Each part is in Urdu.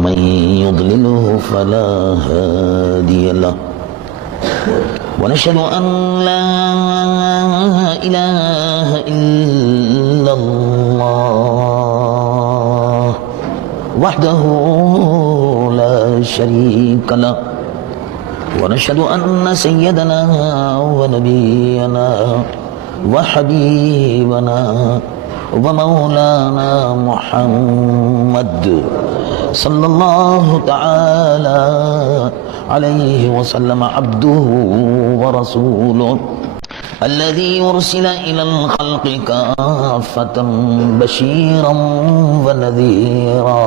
ومن يضلله فلا هادي له ونشهد أن لا إله إلا الله وحده لا شريك له ونشهد أن سيدنا ونبينا وحبيبنا ومولانا محمد صلى الله تعالى عليه وسلم عبده ورسوله الذي أرسل إلى الخلق كافة بشيرا ونذيرا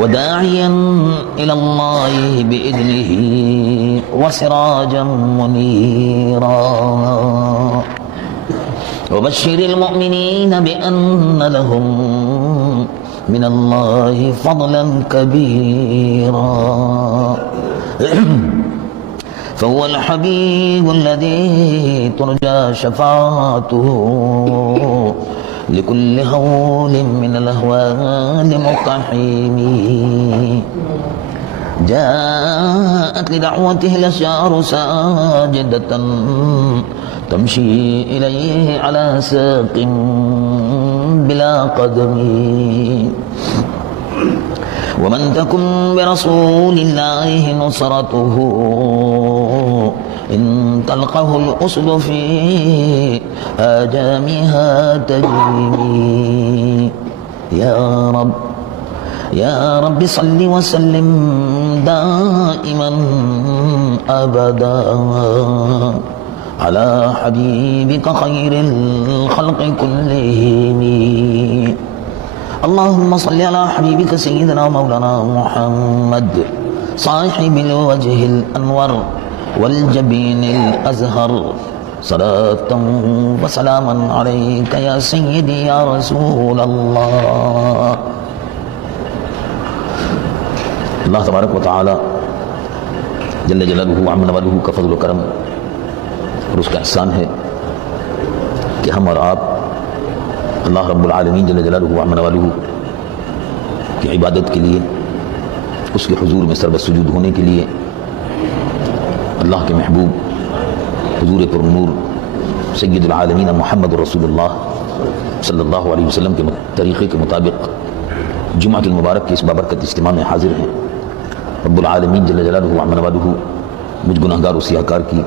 وداعيا إلى الله بإذنه وسراجا منيرا وبشر المؤمنين بأن لهم من الله فضلا كبيرا فهو الحبيب الذي ترجى شفاعته لكل هول من الأهوال مقتحم جاءت لدعوته الأشجار ساجدة تمشي إليه على ساق بلا قدم ومن تكن برسول الله نصرته إن تلقه الأسد في آجامها تجري يا رب صل وسلم دائما أبدا على حبيبك خير الخلق كلهم اللهم صل على حبيبك سيدنا مولانا محمد صاحب الوجه الأنور والجبين الأزهر صلاة وسلاما عليك يا سيدي يا رسول الله. اللہ تبارک و تعالی جل جلالہ وعم نوالہ کا فضل و کرم اور اس کا احسان ہے کہ ہم اور آپ اللہ رب العالمین جل جلالہ وعم نوالہ کی عبادت کے لیے، اس کے حضور میں سربت سجود ہونے کے لیے اللہ کے محبوب حضور پر نور سید العالمین محمد رسول اللہ صلی اللہ علیہ وسلم کے طریقے کے مطابق جمعۃ المبارک کے اس بابرکت اجتماع میں حاضر ہیں. رب العالمین جل جلالہ وعم نوالہ مجھ گناہگار و سیاہکار کی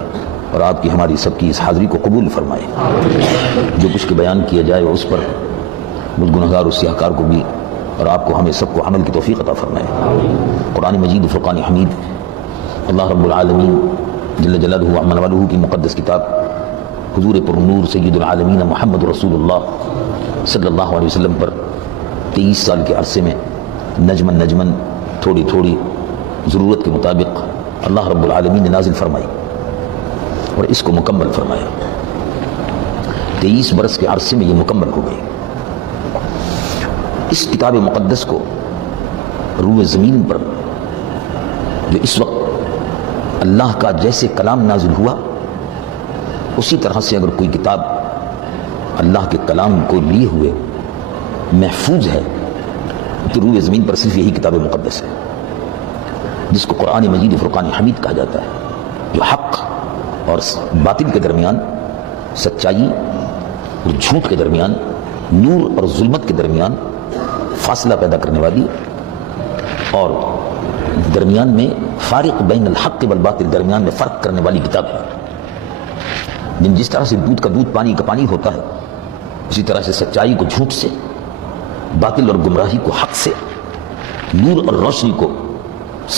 اور آپ کی ہماری سب کی اس حاضری کو قبول فرمائے. جو کچھ کے بیان کیا جائے اس پر مجھ گناہگار و سیاہکار کو بھی اور آپ کو ہمیں سب کو عمل کی توفیق عطا فرمائے. قرآن مجید و فرقان حمید اللہ رب العالمین جل جلالہ وعم نوالہ کی مقدس کتاب حضور پر نور سید العالمین محمد رسول اللہ صلی اللہ علیہ وسلم پر 23 سال کے عرصے میں نجمن نجمن تھوڑی تھوڑی ضرورت کے مطابق اللہ رب العالمین نے نازل فرمائی اور اس کو مکمل فرمایا. 23 برس کے عرصے میں یہ مکمل ہو گئی. اس کتاب مقدس کو روح زمین پر جو اس وقت اللہ کا جیسے کلام نازل ہوا اسی طرح سے اگر کوئی کتاب اللہ کے کلام کو لیے ہوئے محفوظ ہے تو روح زمین پر صرف یہی کتاب مقدس ہے، جس کو قرآن مجید فرقان حمید کہا جاتا ہے، جو حق اور باطل کے درمیان، سچائی اور جھوٹ کے درمیان، نور اور ظلمت کے درمیان فاصلہ پیدا کرنے والی اور درمیان میں فارق بین الحق والباطل درمیان میں فرق کرنے والی کتاب ہے. جس طرح سے دودھ کا دودھ پانی کا پانی ہوتا ہے، اسی طرح سے سچائی کو جھوٹ سے، باطل اور گمراہی کو حق سے، نور اور روشنی کو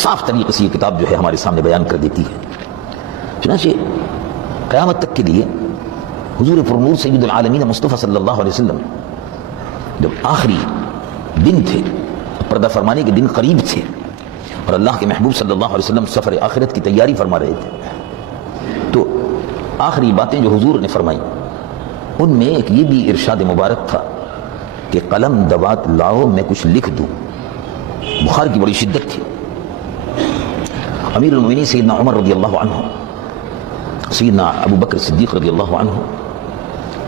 صاف طریقے سے یہ کتاب جو ہے ہمارے سامنے بیان کر دیتی ہے. چنانچہ قیامت تک کے لیے حضور پر نور سید العالمین مصطفیٰ صلی اللہ علیہ وسلم جب آخری دن تھے، پردہ فرمانے کے دن قریب تھے اور اللہ کے محبوب صلی اللہ علیہ وسلم سفر آخرت کی تیاری فرما رہے تھے، تو آخری باتیں جو حضور نے فرمائی ان میں ایک یہ بھی ارشاد مبارک تھا کہ قلم دوات لاؤ میں کچھ لکھ دوں. بخار کی بڑی شدت تھی. امیر المؤمنین سیدنا عمر رضی اللہ عنہ، سیدنا ابو بکر صدیق رضی اللہ عنہ،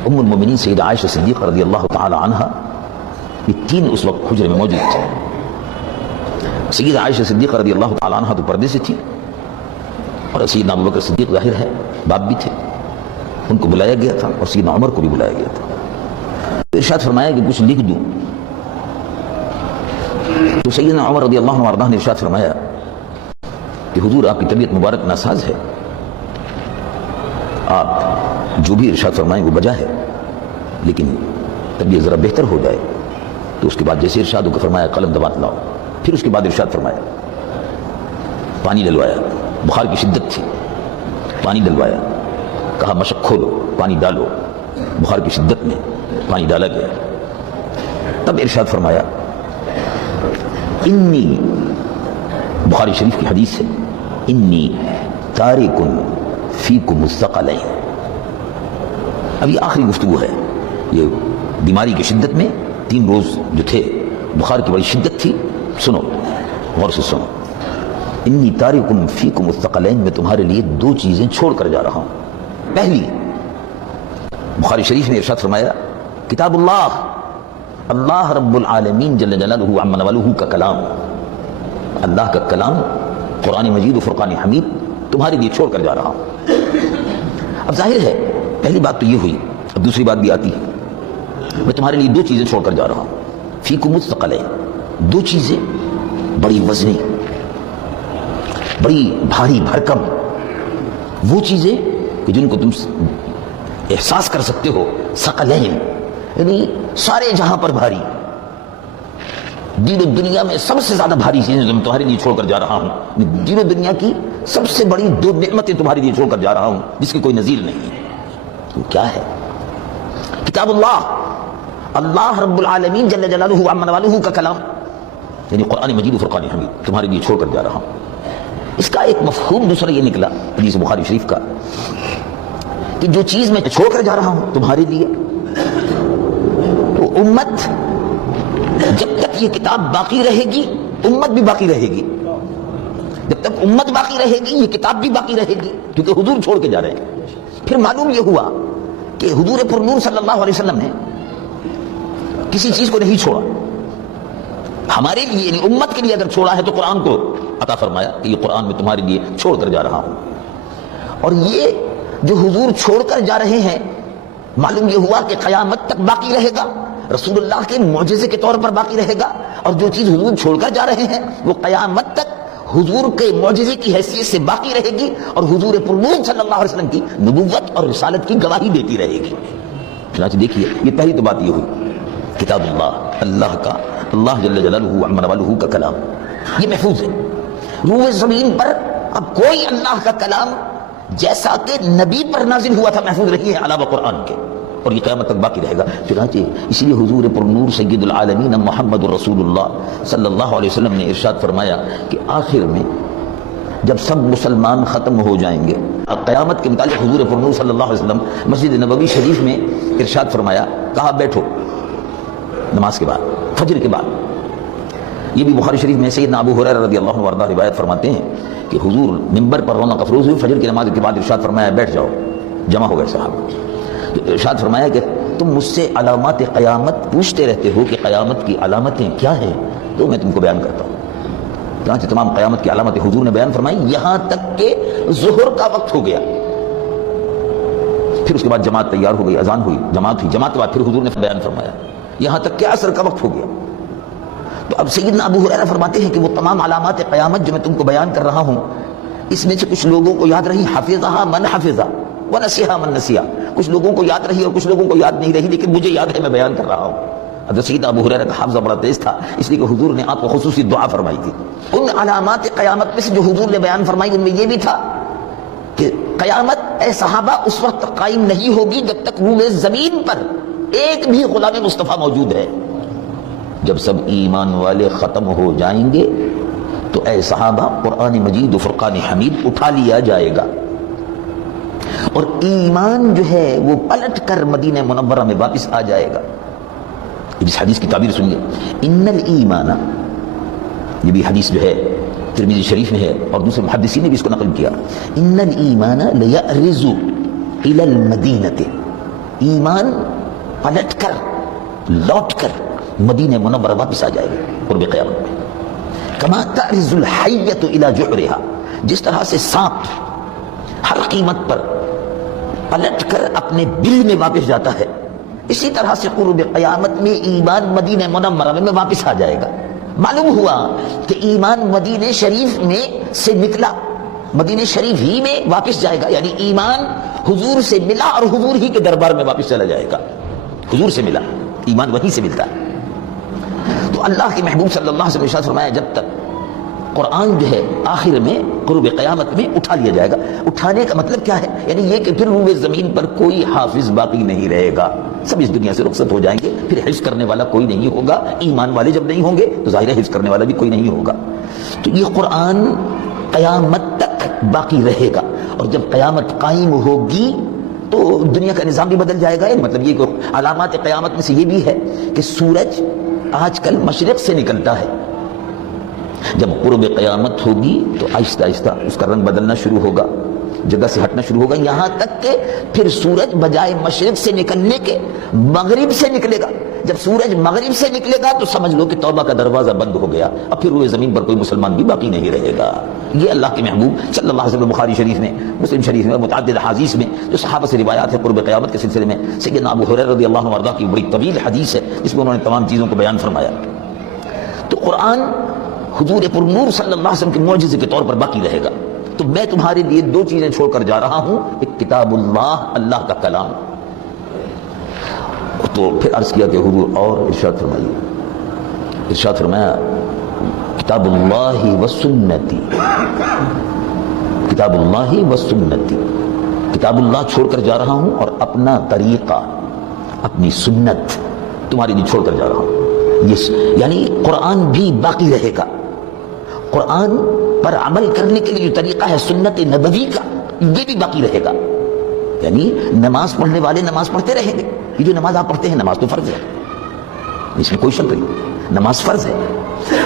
ام المؤمنین سیدہ عائشہ صدیقہ رضی اللہ تعالی عنہ یہ تین اس وقت حجرے میں موجود تھے. سیدہ عائشہ صدیقہ رضی اللہ تعالیٰ عنہ تو پردے سے تھی, اور سیدنا ابوبکر صدیق ظاہر ہے باپ بھی تھے, ان کو بلایا گیا تھا, اور سیدنا عمر کو بھی بلایا گیا تھا. تو ارشاد فرمایا کہ کچھ لکھ دوں. تو سیدنا عمر رضی اللہ عنہ نے ارشاد فرمایا کہ حضور آپ کی طبیعت مبارک ناساز ہے, آپ جو بھی ارشاد فرمائیں وہ بجا ہے, لیکن طبیعت ذرا بہتر ہو جائے. تو اس کے بعد جیسے ارشاد ہو کہ فرمایا قلم دبات لاؤ. پھر اس کے بعد ارشاد فرمایا, پانی ڈلوایا, بخار کی شدت تھی, پانی ڈلوایا, کہا مشق کھولو, پانی ڈالو. بخار کی شدت میں پانی ڈالا گیا. تب ارشاد فرمایا انی, بخاری شریف کی حدیث ہے, انی تارکن فیکم الثقلین. اب یہ آخری گفتگو ہے. یہ بیماری کی شدت میں 3 روز جو تھے, بخار کی بڑی شدت تھی. سنو, غور سے سنو. انی تارکن فیکم الثقلین, میں تمہارے لیے 2 چیزیں چھوڑ کر جا رہا ہوں. پہلی, بخاری شریف نے ارشاد فرمایا کتاب اللہ, اللہ رب العالمین جل جلالہ عما نوالہ کا کلام, اللہ کا کلام قرآن مجید و فرقان حمید تمہارے لیے چھوڑ کر جا رہا ہوں. اب ظاہر ہے پہلی بات تو یہ ہوئی. اب دوسری بات بھی آتی ہے, میں تمہارے لیے 2 چیزیں چھوڑ کر جا رہا ہوں. فیکم الثقلین, 2 چیزیں بڑی وزنی, بڑی بھاری بھرکم, وہ چیزیں کہ جن کو تم احساس کر سکتے ہو. ثقلین یعنی سارے جہاں پر بھاری, دین و دنیا میں سب سے زیادہ بھاری چیزیں جو میں تمہارے لیے چھوڑ کر جا رہا ہوں. دین و دنیا کی سب سے بڑی 2 نعمتیں تمہارے لیے چھوڑ کر جا رہا ہوں جس کی کوئی نظیر نہیں ہے. وہ کیا ہے؟ کتاب اللہ, اللہ رب العالمین جل جلالہ عما نوالہ کا کلام, یعنی قرآن مجید و فرقان حمید تمہارے لیے چھوڑ کر جا رہا ہوں. اس کا ایک مفہوم دوسرا یہ نکلا حدیث بخاری شریف کا کہ جو چیز میں چھوڑ کر جا رہا ہوں تمہارے لیے, تو امت جب تک یہ کتاب باقی رہے گی امت بھی باقی رہے گی. جب تک امت باقی رہے گی یہ کتاب بھی باقی رہے گی, کیونکہ حضور چھوڑ کے جا رہے ہیں. پھر معلوم یہ ہوا کہ حضور پر نور صلی اللہ علیہ وسلم نے کسی چیز کو نہیں چھوڑا. ہمارے لیے یعنی امت کے لیے اگر چھوڑا ہے تو قرآن کو عطا فرمایا کہ یہ قرآن میں تمہارے لیے چھوڑ کر جا رہا ہوں. اور یہ جو حضور چھوڑ کر جا رہے ہیں معلوم یہ ہوا کہ قیامت تک باقی رہے گا, رسول اللہ کے معجزے کے طور پر باقی رہے گا. اور جو چیز حضور چھوڑ کر جا رہے ہیں وہ قیامت تک حضور کے معجزے کی حیثیت سے باقی رہے گی, اور حضور پرنور صلی اللہ علیہ وسلم کی نبوت اور رسالت کی گواہی دیتی رہے گی. چنانچہ دیکھیے یہ پہلی تو بات یہ ہوئی, کتاب اللہ, اللہ کا, اللہ جل جلالہ عما نوالہ کا کلام یہ محفوظ ہے. روح زمین پر اب کوئی اللہ کا کلام جیسا کہ نبی پر نازل ہوا تھا محفوظ نہیں ہے علاوہ قرآن کے, اور یہ قیامت تک باقی رہے گا. چنانچہ اس لیے حضور پر نور سید العالمین محمد رسول اللہ صلی اللہ علیہ وسلم نے ارشاد فرمایا کہ آخر میں جب سب مسلمان ختم ہو جائیں گے, قیامت کے متعلق حضور پر نور صلی اللہ علیہ وسلم مسجد نبوی شریف میں ارشاد فرمایا, کہا بیٹھو نماز کے بعد, فجر کے بعد. یہ بھی بخاری شریف میں سیدنا ابو ہریرہ رضی اللہ عنہ وارضاہ روایت فرماتے ہیں کہ حضور منبر پر رونق افروز ہوئی, فجر کی نماز کے بعد ارشاد فرمایا بیٹھ جاؤ. جمع ہو گئے صحابہ. تو ارشاد فرمایا کہ تم مجھ سے علامات قیامت پوچھتے رہتے ہو کہ قیامت کی علامتیں کیا ہیں, تو میں تم کو بیان کرتا ہوں. چنانچہ تمام قیامت کی علامتیں حضور نے بیان فرمائی یہاں تک کہ ظہر کا وقت ہو گیا. پھر اس کے بعد جماعت تیار ہو گئی, اذان ہوئی, جماعت ہوئی, جماعت کے بعد پھر حضور نے بیان فرمایا یہاں تک کہ عصر کا وقت ہو گیا. تو اب سیدنا ابو ہریرہ فرماتے ہیں کہ وہ تمام علامات قیامت جو میں تم کو بیان کر رہا ہوں اس میں سے کچھ لوگوں کو یاد رہی, حفظہا من حفظہ ونسیہا من نسیہا, کچھ لوگوں کو یاد رہی اور کچھ لوگوں کو یاد نہیں رہی, لیکن مجھے یاد ہے میں بیان کر رہا ہوں. حضرت سیدنا ابو ہریرہ کا حافظہ بڑا تیز تھا, اس لیے کہ حضور نے آپ کو خصوصی دعا فرمائی تھی. ان علامات قیامت میں سے جو حضور نے بیان فرمائی ان میں یہ بھی تھا کہ قیامت اے صحابہ اس وقت تک قائم نہیں ہوگی جب تک روح زمین پر ایک بھی غلام مصطفیٰ موجود ہے. جب سب ایمان والے ختم ہو جائیں گے تو اے صحابہ قرآن مجید و فرقان حمید اٹھا لیا جائے گا, اور ایمان جو ہے وہ پلٹ کر مدینہ منورہ میں واپس آ جائے گا. اس حدیث کی تعبیر سنیے, ان الایمان, یہ بھی حدیث جو ہے ترمذی شریف میں ہے اور دوسرے محدثین نے بھی اس کو نقل کیا, ان الایمان لیأرز الی المدینہ, ایمان پلٹ کر لوٹ کر مدینہ منورہ واپس آ جائے گا قرب قیامت میں. کما تعرض الحیۃ الی جحرھا، جس طرح سے سانپ ہر قیمت پر پلٹ کر اپنے بل میں واپس جاتا ہے، اسی طرح سے قرب قیامت میں ایمان مدینہ منورہ میں واپس آ جائے گا. معلوم ہوا کہ ایمان مدینہ شریف میں سے نکلا، مدینہ شریف ہی میں واپس جائے گا، یعنی ایمان حضور سے ملا اور حضور ہی کے دربار میں واپس چلا جائے گا. حضور سے ملا، ایمان وہیں سے ملتا ہے. تو اللہ کے محبوب صلی اللہ علیہ وسلم نے ارشاد فرمایا جب تک قرآن جو ہے آخر میں قرب قیامت میں اٹھا لیا جائے گا. اٹھانے کا مطلب کیا ہے؟ یعنی یہ کہ پھر روئے زمین پر کوئی حافظ باقی نہیں رہے گا، سب اس دنیا سے رخصت ہو جائیں گے، پھر حفظ کرنے والا کوئی نہیں ہوگا. ایمان والے جب نہیں ہوں گے تو ظاہر ہے حفظ کرنے والا بھی کوئی نہیں ہوگا. تو یہ قرآن قیامت تک باقی رہے گا، اور جب قیامت قائم ہوگی تو دنیا کا نظام بھی بدل جائے گا. یعنی مطلب یہ کہ علامات قیامت میں سے یہ بھی ہے کہ سورج آج کل مشرق سے نکلتا ہے، جب قرب قیامت ہوگی تو آہستہ آہستہ اس کا رنگ بدلنا شروع ہوگا، جگہ سے ہٹنا شروع ہوگا، یہاں تک کہ پھر سورج بجائے مشرق سے نکلنے کے مغرب سے نکلے گا. جب سورج مغرب سے نکلے گا تو سمجھ لو کہ توبہ کا دروازہ بند ہو گیا، اب پھر روئے زمین پر کوئی مسلمان بھی باقی نہیں رہے گا. یہ اللہ کے محبوب صلی اللہ علیہ وسلم بخاری شریف میں، مسلم شریف میں اور متعدد احادیث میں جو صحابہ سے روایات ہے قرب قیامت کے سلسلے میں، سیدنا ابو ہریرہ رضی اللہ عنہ وارضاہ کی بڑی طویل حدیث ہے جس میں انہوں نے تمام چیزوں کو بیان فرمایا. تو قرآن حضور پر نور صلی اللہ علیہ وسلم کے معجزے کے طور پر باقی رہے گا. تو میں تمہارے لیے دو چیزیں چھوڑ کر جا رہا ہوں، ایک کتاب اللہ، اللہ کا کلام. تو پھر عرض کیا کہ حضور اور ارشاد فرمائیے. ارشاد فرمایا کتاب اللہ و سنتی، کتاب اللہ و سنتی، کتاب اللہ چھوڑ کر جا رہا ہوں اور اپنا طریقہ، اپنی سنت تمہارے لیے چھوڑ کر جا رہا ہوں. یعنی قرآن بھی باقی رہے گا، قرآن پر عمل کرنے کے لیے جو طریقہ ہے سنت نبوی کا یہ بھی باقی رہے گا. یعنی نماز پڑھنے والے نماز پڑھتے رہیں گے. یہ جو نماز آپ پڑھتے ہیں نماز تو فرض ہے، اس میں کوئی شک نہیں، نماز فرض ہے،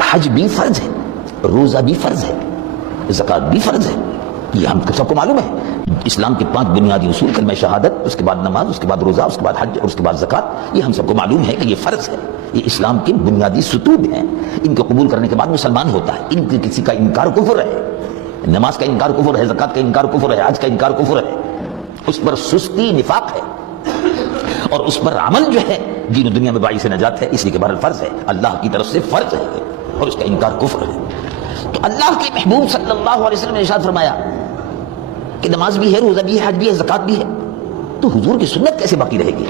حج بھی فرض ہے، روزہ بھی فرض ہے، زکوٰۃ بھی فرض ہے. یہ ہم سب کو معلوم ہے. اسلام کے 5 بنیادی اصول، کلمہ شہادت، اس کے بعد نماز، اس کے بعد روزہ، اس کے بعد حج اور اس کے بعد زکوٰۃ، یہ ہم سب کو معلوم ہے کہ یہ فرض ہے. یہ اسلام کے بنیادی ستون ہیں. ان کو قبول کرنے کے بعد مسلمان ہوتا ہے. ان کی کسی کا انکار کفر ہے. نماز کا انکار کفر ہے، زکوٰۃ کا انکار کفر ہے، حج کا انکار کفر ہے. اس پر سستی نفاق ہے، اور اس پر عمل جو ہے دین و دنیا میں باعث نجات ہے. اس لیے کہ بہرحال فرض ہے، اللہ کی طرف سے فرض ہے اور اس کا انکار کفر ہے. تو اللہ کے محبوب صلی اللہ علیہ وسلم نے ارشاد فرمایا کہ نماز بھی ہے، روزہ بھی ہے، حج بھی ہے، زکوٰۃ بھی ہے. تو حضور کی سنت کیسے باقی رہے گی؟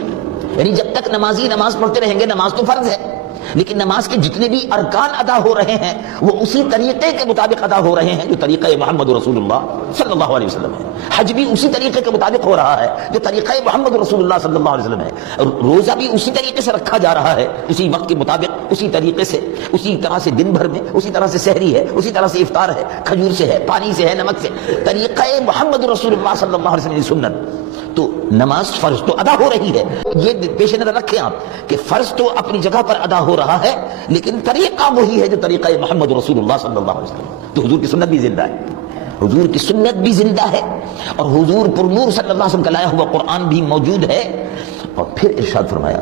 یعنی جب تک نمازی نماز پڑھتے رہیں گے، نماز تو فرض ہے، لیکن نماز کے جتنے بھی ارکان ادا ہو رہے ہیں وہ اسی طریقے کے مطابق ادا ہو رہے ہیں جو طریقہ محمد رسول اللہ صلی اللہ علیہ وسلم ہے. حج بھی اسی طریقے کے مطابق ہو رہا ہے جو طریقہ محمد رسول اللہ صلی اللہ علیہ وسلم ہے. روزہ بھی اسی طریقے سے رکھا جا رہا ہے، اسی وقت کے مطابق، اسی طریقے سے، اسی طرح سے دن بھر میں، اسی طرح سے سحری ہے، اسی طرح سے افطار ہے، کھجور سے ہے، پانی سے ہے، نمک سے. طریقہ محمد رسول اللہ صلی اللہ علیہ وسلم کی سنت. تو نماز فرض تو ادا ہو رہی ہے، یہ پیش نظر رکھیں آپ کہ فرض تو اپنی جگہ پر ادا ہو رہا ہے، لیکن طریقہ وہی ہے جو طریقہ محمد رسول اللہ صلی اللہ علیہ وسلم. تو حضور کی سنت بھی زندہ ہے، حضور کی سنت بھی زندہ ہے، اور حضور پر نور صلی اللہ علیہ وسلم کا لایا ہوا قرآن بھی موجود ہے. اور پھر ارشاد فرمایا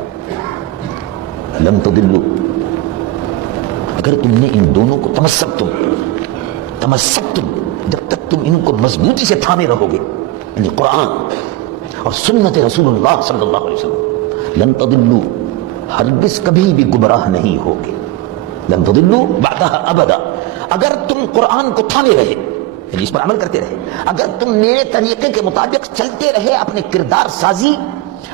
لن تضلوا، اگر تم نے ان دونوں کو تمسکتم، جب تک تم ان کو مضبوطی سے تھامے رہو گے، یعنی قرآن اور سنت رسول اللہ صلی اللہ علیہ وسلم، لن تضلوا، ہرگز کبھی بھی گمراہ نہیں ہوگے. لن تضلوا بعدها ابدا. اگر تم قرآن کو تھامے رہے، یعنی اس پر عمل کرتے رہے، اگر تم میرے طریقے کے مطابق چلتے رہے، اپنے کردار سازی،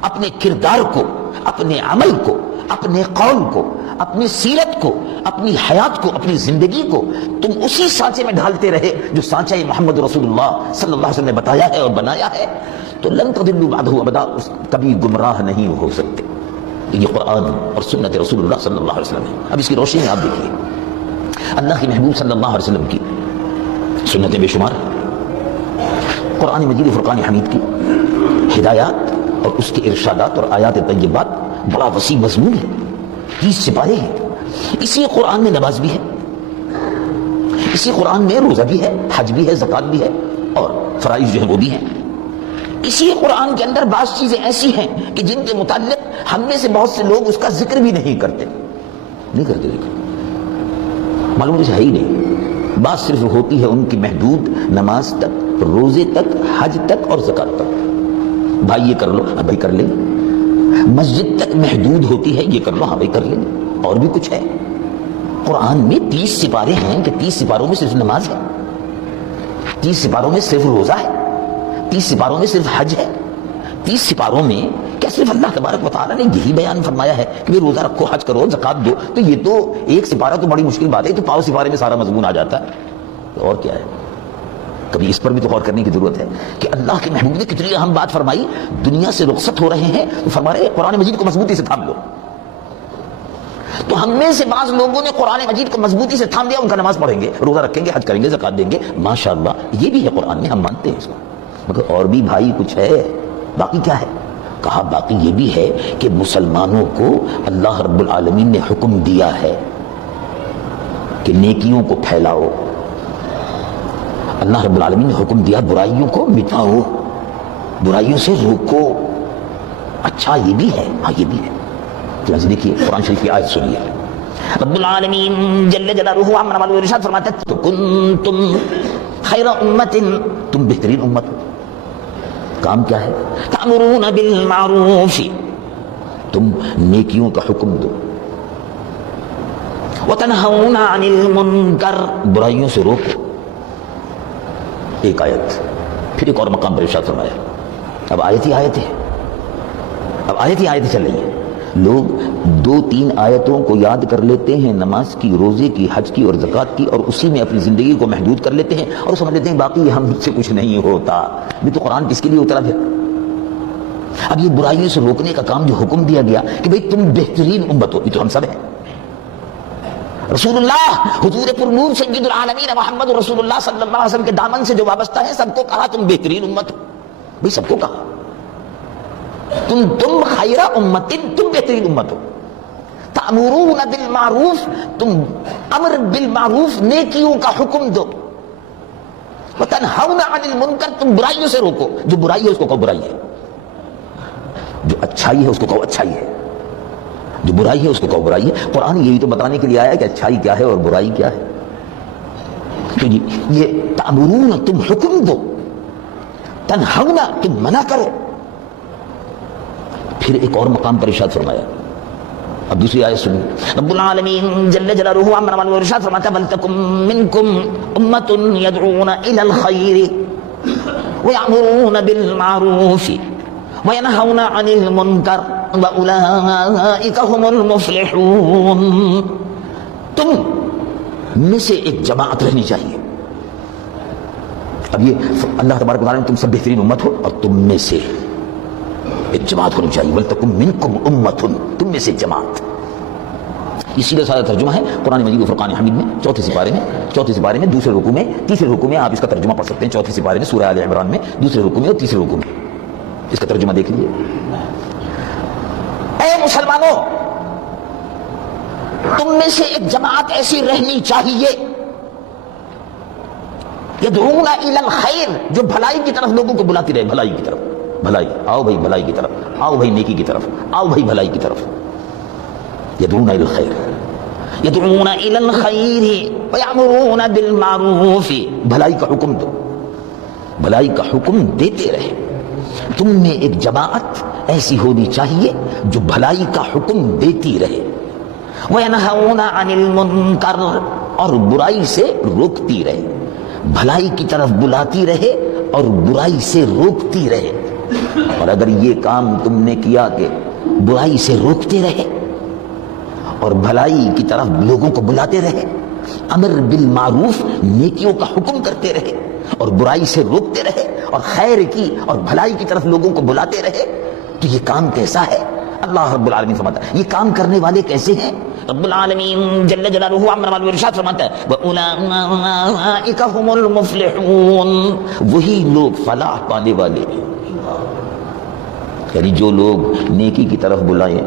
اپنے کردار کو، اپنے عمل کو، اپنے قول کو، اپنی سیرت کو، اپنی حیات کو، اپنی زندگی کو تم اسی سانچے میں ڈھالتے رہے جو سانچہ محمد رسول اللہ صلی اللہ علیہ وسلم نے بتایا ہے اور بنایا ہے، تو لن تضلوا بعدہ ابدا، کبھی گمراہ نہیں ہو سکتے. یہ قرآن اور سنت رسول اللہ صلی اللہ علیہ وسلم ہے. اب اس کی روشنی میں آپ دیکھیے اللہ کے محبوب صلی اللہ علیہ وسلم کی سنتیں بے شمار ہیں. قرآن مجید و فرقان حمید کی ہدایات اور اس کے ارشادات اور آیات طیبات بڑا وسیع مضمون ہے، 30 سپارے ہیں. اسی قرآن میں نماز بھی ہے، اسی قرآن میں روزہ بھی ہے، حج بھی ہے، زکوٰۃ بھی ہے، اور فرائض جو ہیں وہ بھی ہیں. اسی قرآن کے اندر بعض چیزیں ایسی ہیں کہ جن کے متعلق ہم میں سے بہت سے لوگ اس کا ذکر بھی نہیں کرتے. نہیں کرتے ذکر، معلوم جیسے ہے ہی نہیں. بات صرف ہوتی ہے ان کی محدود نماز تک، روزے تک، حج تک اور زکات تک. بھائی یہ کر لو، ہاں بھائی کر لیں. مسجد تک محدود ہوتی ہے، یہ کر لو، ہاں بھائی کر لیں. اور بھی کچھ ہے. قرآن میں 30 سپارے ہیں کہ 30 سپاروں میں صرف نماز ہے، 30 سپاروں میں صرف روزہ ہے، 30 سپاروں میں صرف حج ہے. 30 سپاروں میں کیا صرف اللہ تبارک و تعالیٰ نے یہی بیان فرمایا ہے کہ روزہ رکھو، حج کرو، زکات دو؟ تو یہ تو ایک سپارہ تو بڑی مشکل بات ہے، تو پاؤ سپارے میں سارا مضمون آ جاتا ہے. تو اور کیا ہے؟ کبھی اس پر بھی تو غور کرنے کی ضرورت ہے کہ اللہ کے محبوب نے کتنی اہم بات فرمائی. دنیا سے رخصت ہو رہے ہیں تو فرما رہے ہیں قرآن مجید کو مضبوطی سے تھام لو. تو ہم میں سے بعض لوگوں نے قرآن مجید کو مضبوطی سے تھام لیا. ان کا نماز پڑھیں گے، روزہ رکھیں گے، حج کریں گے، زکات دیں گے، ماشاءاللہ یہ بھی ہے قرآن میں، ہم مانتے ہیں اس کو. مگر اور بھی بھائی کچھ ہے. باقی کیا ہے؟ کہا باقی یہ بھی ہے کہ مسلمانوں کو اللہ رب العالمین نے حکم دیا ہے کہ نیکیوں کو پھیلاؤ. اللہ رب العالمین نے حکم دیا برائیوں کو مٹاؤ، برائیوں سے روکو. اچھا یہ بھی ہے، ہاں یہ بھی ہے. چنانچہ دیکھیے قرآن شریف کی آیت سنیے. رب العالمین جل جلالہ امر و ارشاد فرماتا ہے کنتم خیر امت، تم بہترین امت ہو. کام کیا ہے؟ تأمرون بالمعروف، تم نیکیوں کا حکم دو. وتنہون عن المنکر، برائیوں سے روکو. ایک آیت. پھر ایک اور مقام پر ارشاد فرمایا. اب آیت ہی آیت ہے، اب آیت ہی آیت چل رہی ہے. لوگ 2-3 آیتوں کو یاد کر لیتے ہیں، نماز کی، روزے کی، حج کی اور زکات کی، اور اسی میں اپنی زندگی کو محدود کر لیتے ہیں اور سمجھ لیتے ہیں باقی ہم سے کچھ نہیں ہوتا. بھی تو قرآن کس کے لیے اترا پھر؟ اب یہ برائیوں سے روکنے کا کام جو حکم دیا گیا کہ بھئی تم بہترین امت ہو، یہ تو ہم سب ہیں. رسول اللہ حضور پر نور سید العالمین محمد رسول اللہ صلی اللہ علیہ وسلم کے دامن سے جو وابستہ ہے، سب کو کہا تم بہترین امت ہو. بھئی سب کو کہا تم خیر امت، تم بہترین امت ہو. تأمرون بالمعروف، تم امر بالمعروف، نیکیوں کا حکم دو. وتنہون عن المنکر، تم برائیوں سے روکو. جو برائی ہے اس کو کہو برائی ہے، جو اچھائی ہے اس کو کہو اچھائی ہے، جو برائی ہے اس کو کہو برائی ہے. قرآن یہی تو بتانے کے لیے آیا ہے کہ اچھائی کیا ہے اور برائی کیا ہے. تو یہ تأمرون، تم حکم دو، تنہون، تم منع کرو. پھر ایک اور مقام پر ارشاد فرمایا. اب دوسری آیت سنیں. رب العالمین جل جلالہ امر و ارشاد فرماتا ولتکم منکم امۃ یدعون الی الخیر ویأمرون بالمعروف وینہون عن المنکر واولئک هم المفلحون. تم میں سے ایک جماعت رہنی چاہیے. اب یہ اللہ تبارک و تعالیٰ نے تم سب بہترین امت ہو اور تم میں سے ایک جماعت ہونی چاہیے. ولتکم منکم امۃ، تم میں سے جماعت. یہ سیدھا سادہ ترجمہ ہے قرآن مجید فرقان حمید میں چوتھے سپارے میں دوسرے رکوع میں تیسرے رکوع میں. آپ اس کا ترجمہ پڑھ سکتے ہیں. چوتھے سپارے میں سورہ آل عمران میں دوسرے رکوع میں اور تیسرے رکوع میں. اس کا ترجمہ دیکھ لیجیے. اے مسلمانوں، تم میں سے ایک جماعت ایسی رہنی چاہیے یدعون الی الخیر، جو بھلائی کی طرف لوگوں کو بلاتی رہے. بھلائی کی طرف، بھلائی، آؤ بھائی بھلائی کی طرف، آؤ بھائی نیکی کی طرف، آؤ بھائی بھلائی کی طرف. یدعون الی الخیر، یدعون الی الخیر ویأمرون بالمعروف، بھلائی کا حکم دو، بھلائی کا حکم دیتے رہے. تم میں ایک جماعت ایسی ہونی چاہیے جو بھلائی کا حکم دیتی رہے. وینہون عن المنکر، اور برائی سے روکتی رہے. بھلائی کی طرف بلاتی رہے اور برائی سے روکتی رہے. اور اگر یہ کام تم نے کیا کہ برائی سے روکتے رہے اور بھلائی کی طرف لوگوں کو بلاتے رہے، امر بالمعروف، نیکیوں کا حکم کرتے رہے اور برائی سے روکتے رہے اور خیر کی اور بھلائی کی طرف لوگوں کو بلاتے رہے، تو یہ کام کیسا ہے؟ اللہ رب العالمین فرماتا ہے یہ کام کرنے والے کیسے ہیں؟ رب العالمین جل جلالہ امر و ارشاد فرماتا ہے وَأُولَئِكَ هُمُ الْمُفْلِحُونَ، وہی لوگ فلاح پانے والے ہیں. یعنی جو لوگ نیکی کی طرف بلائیں،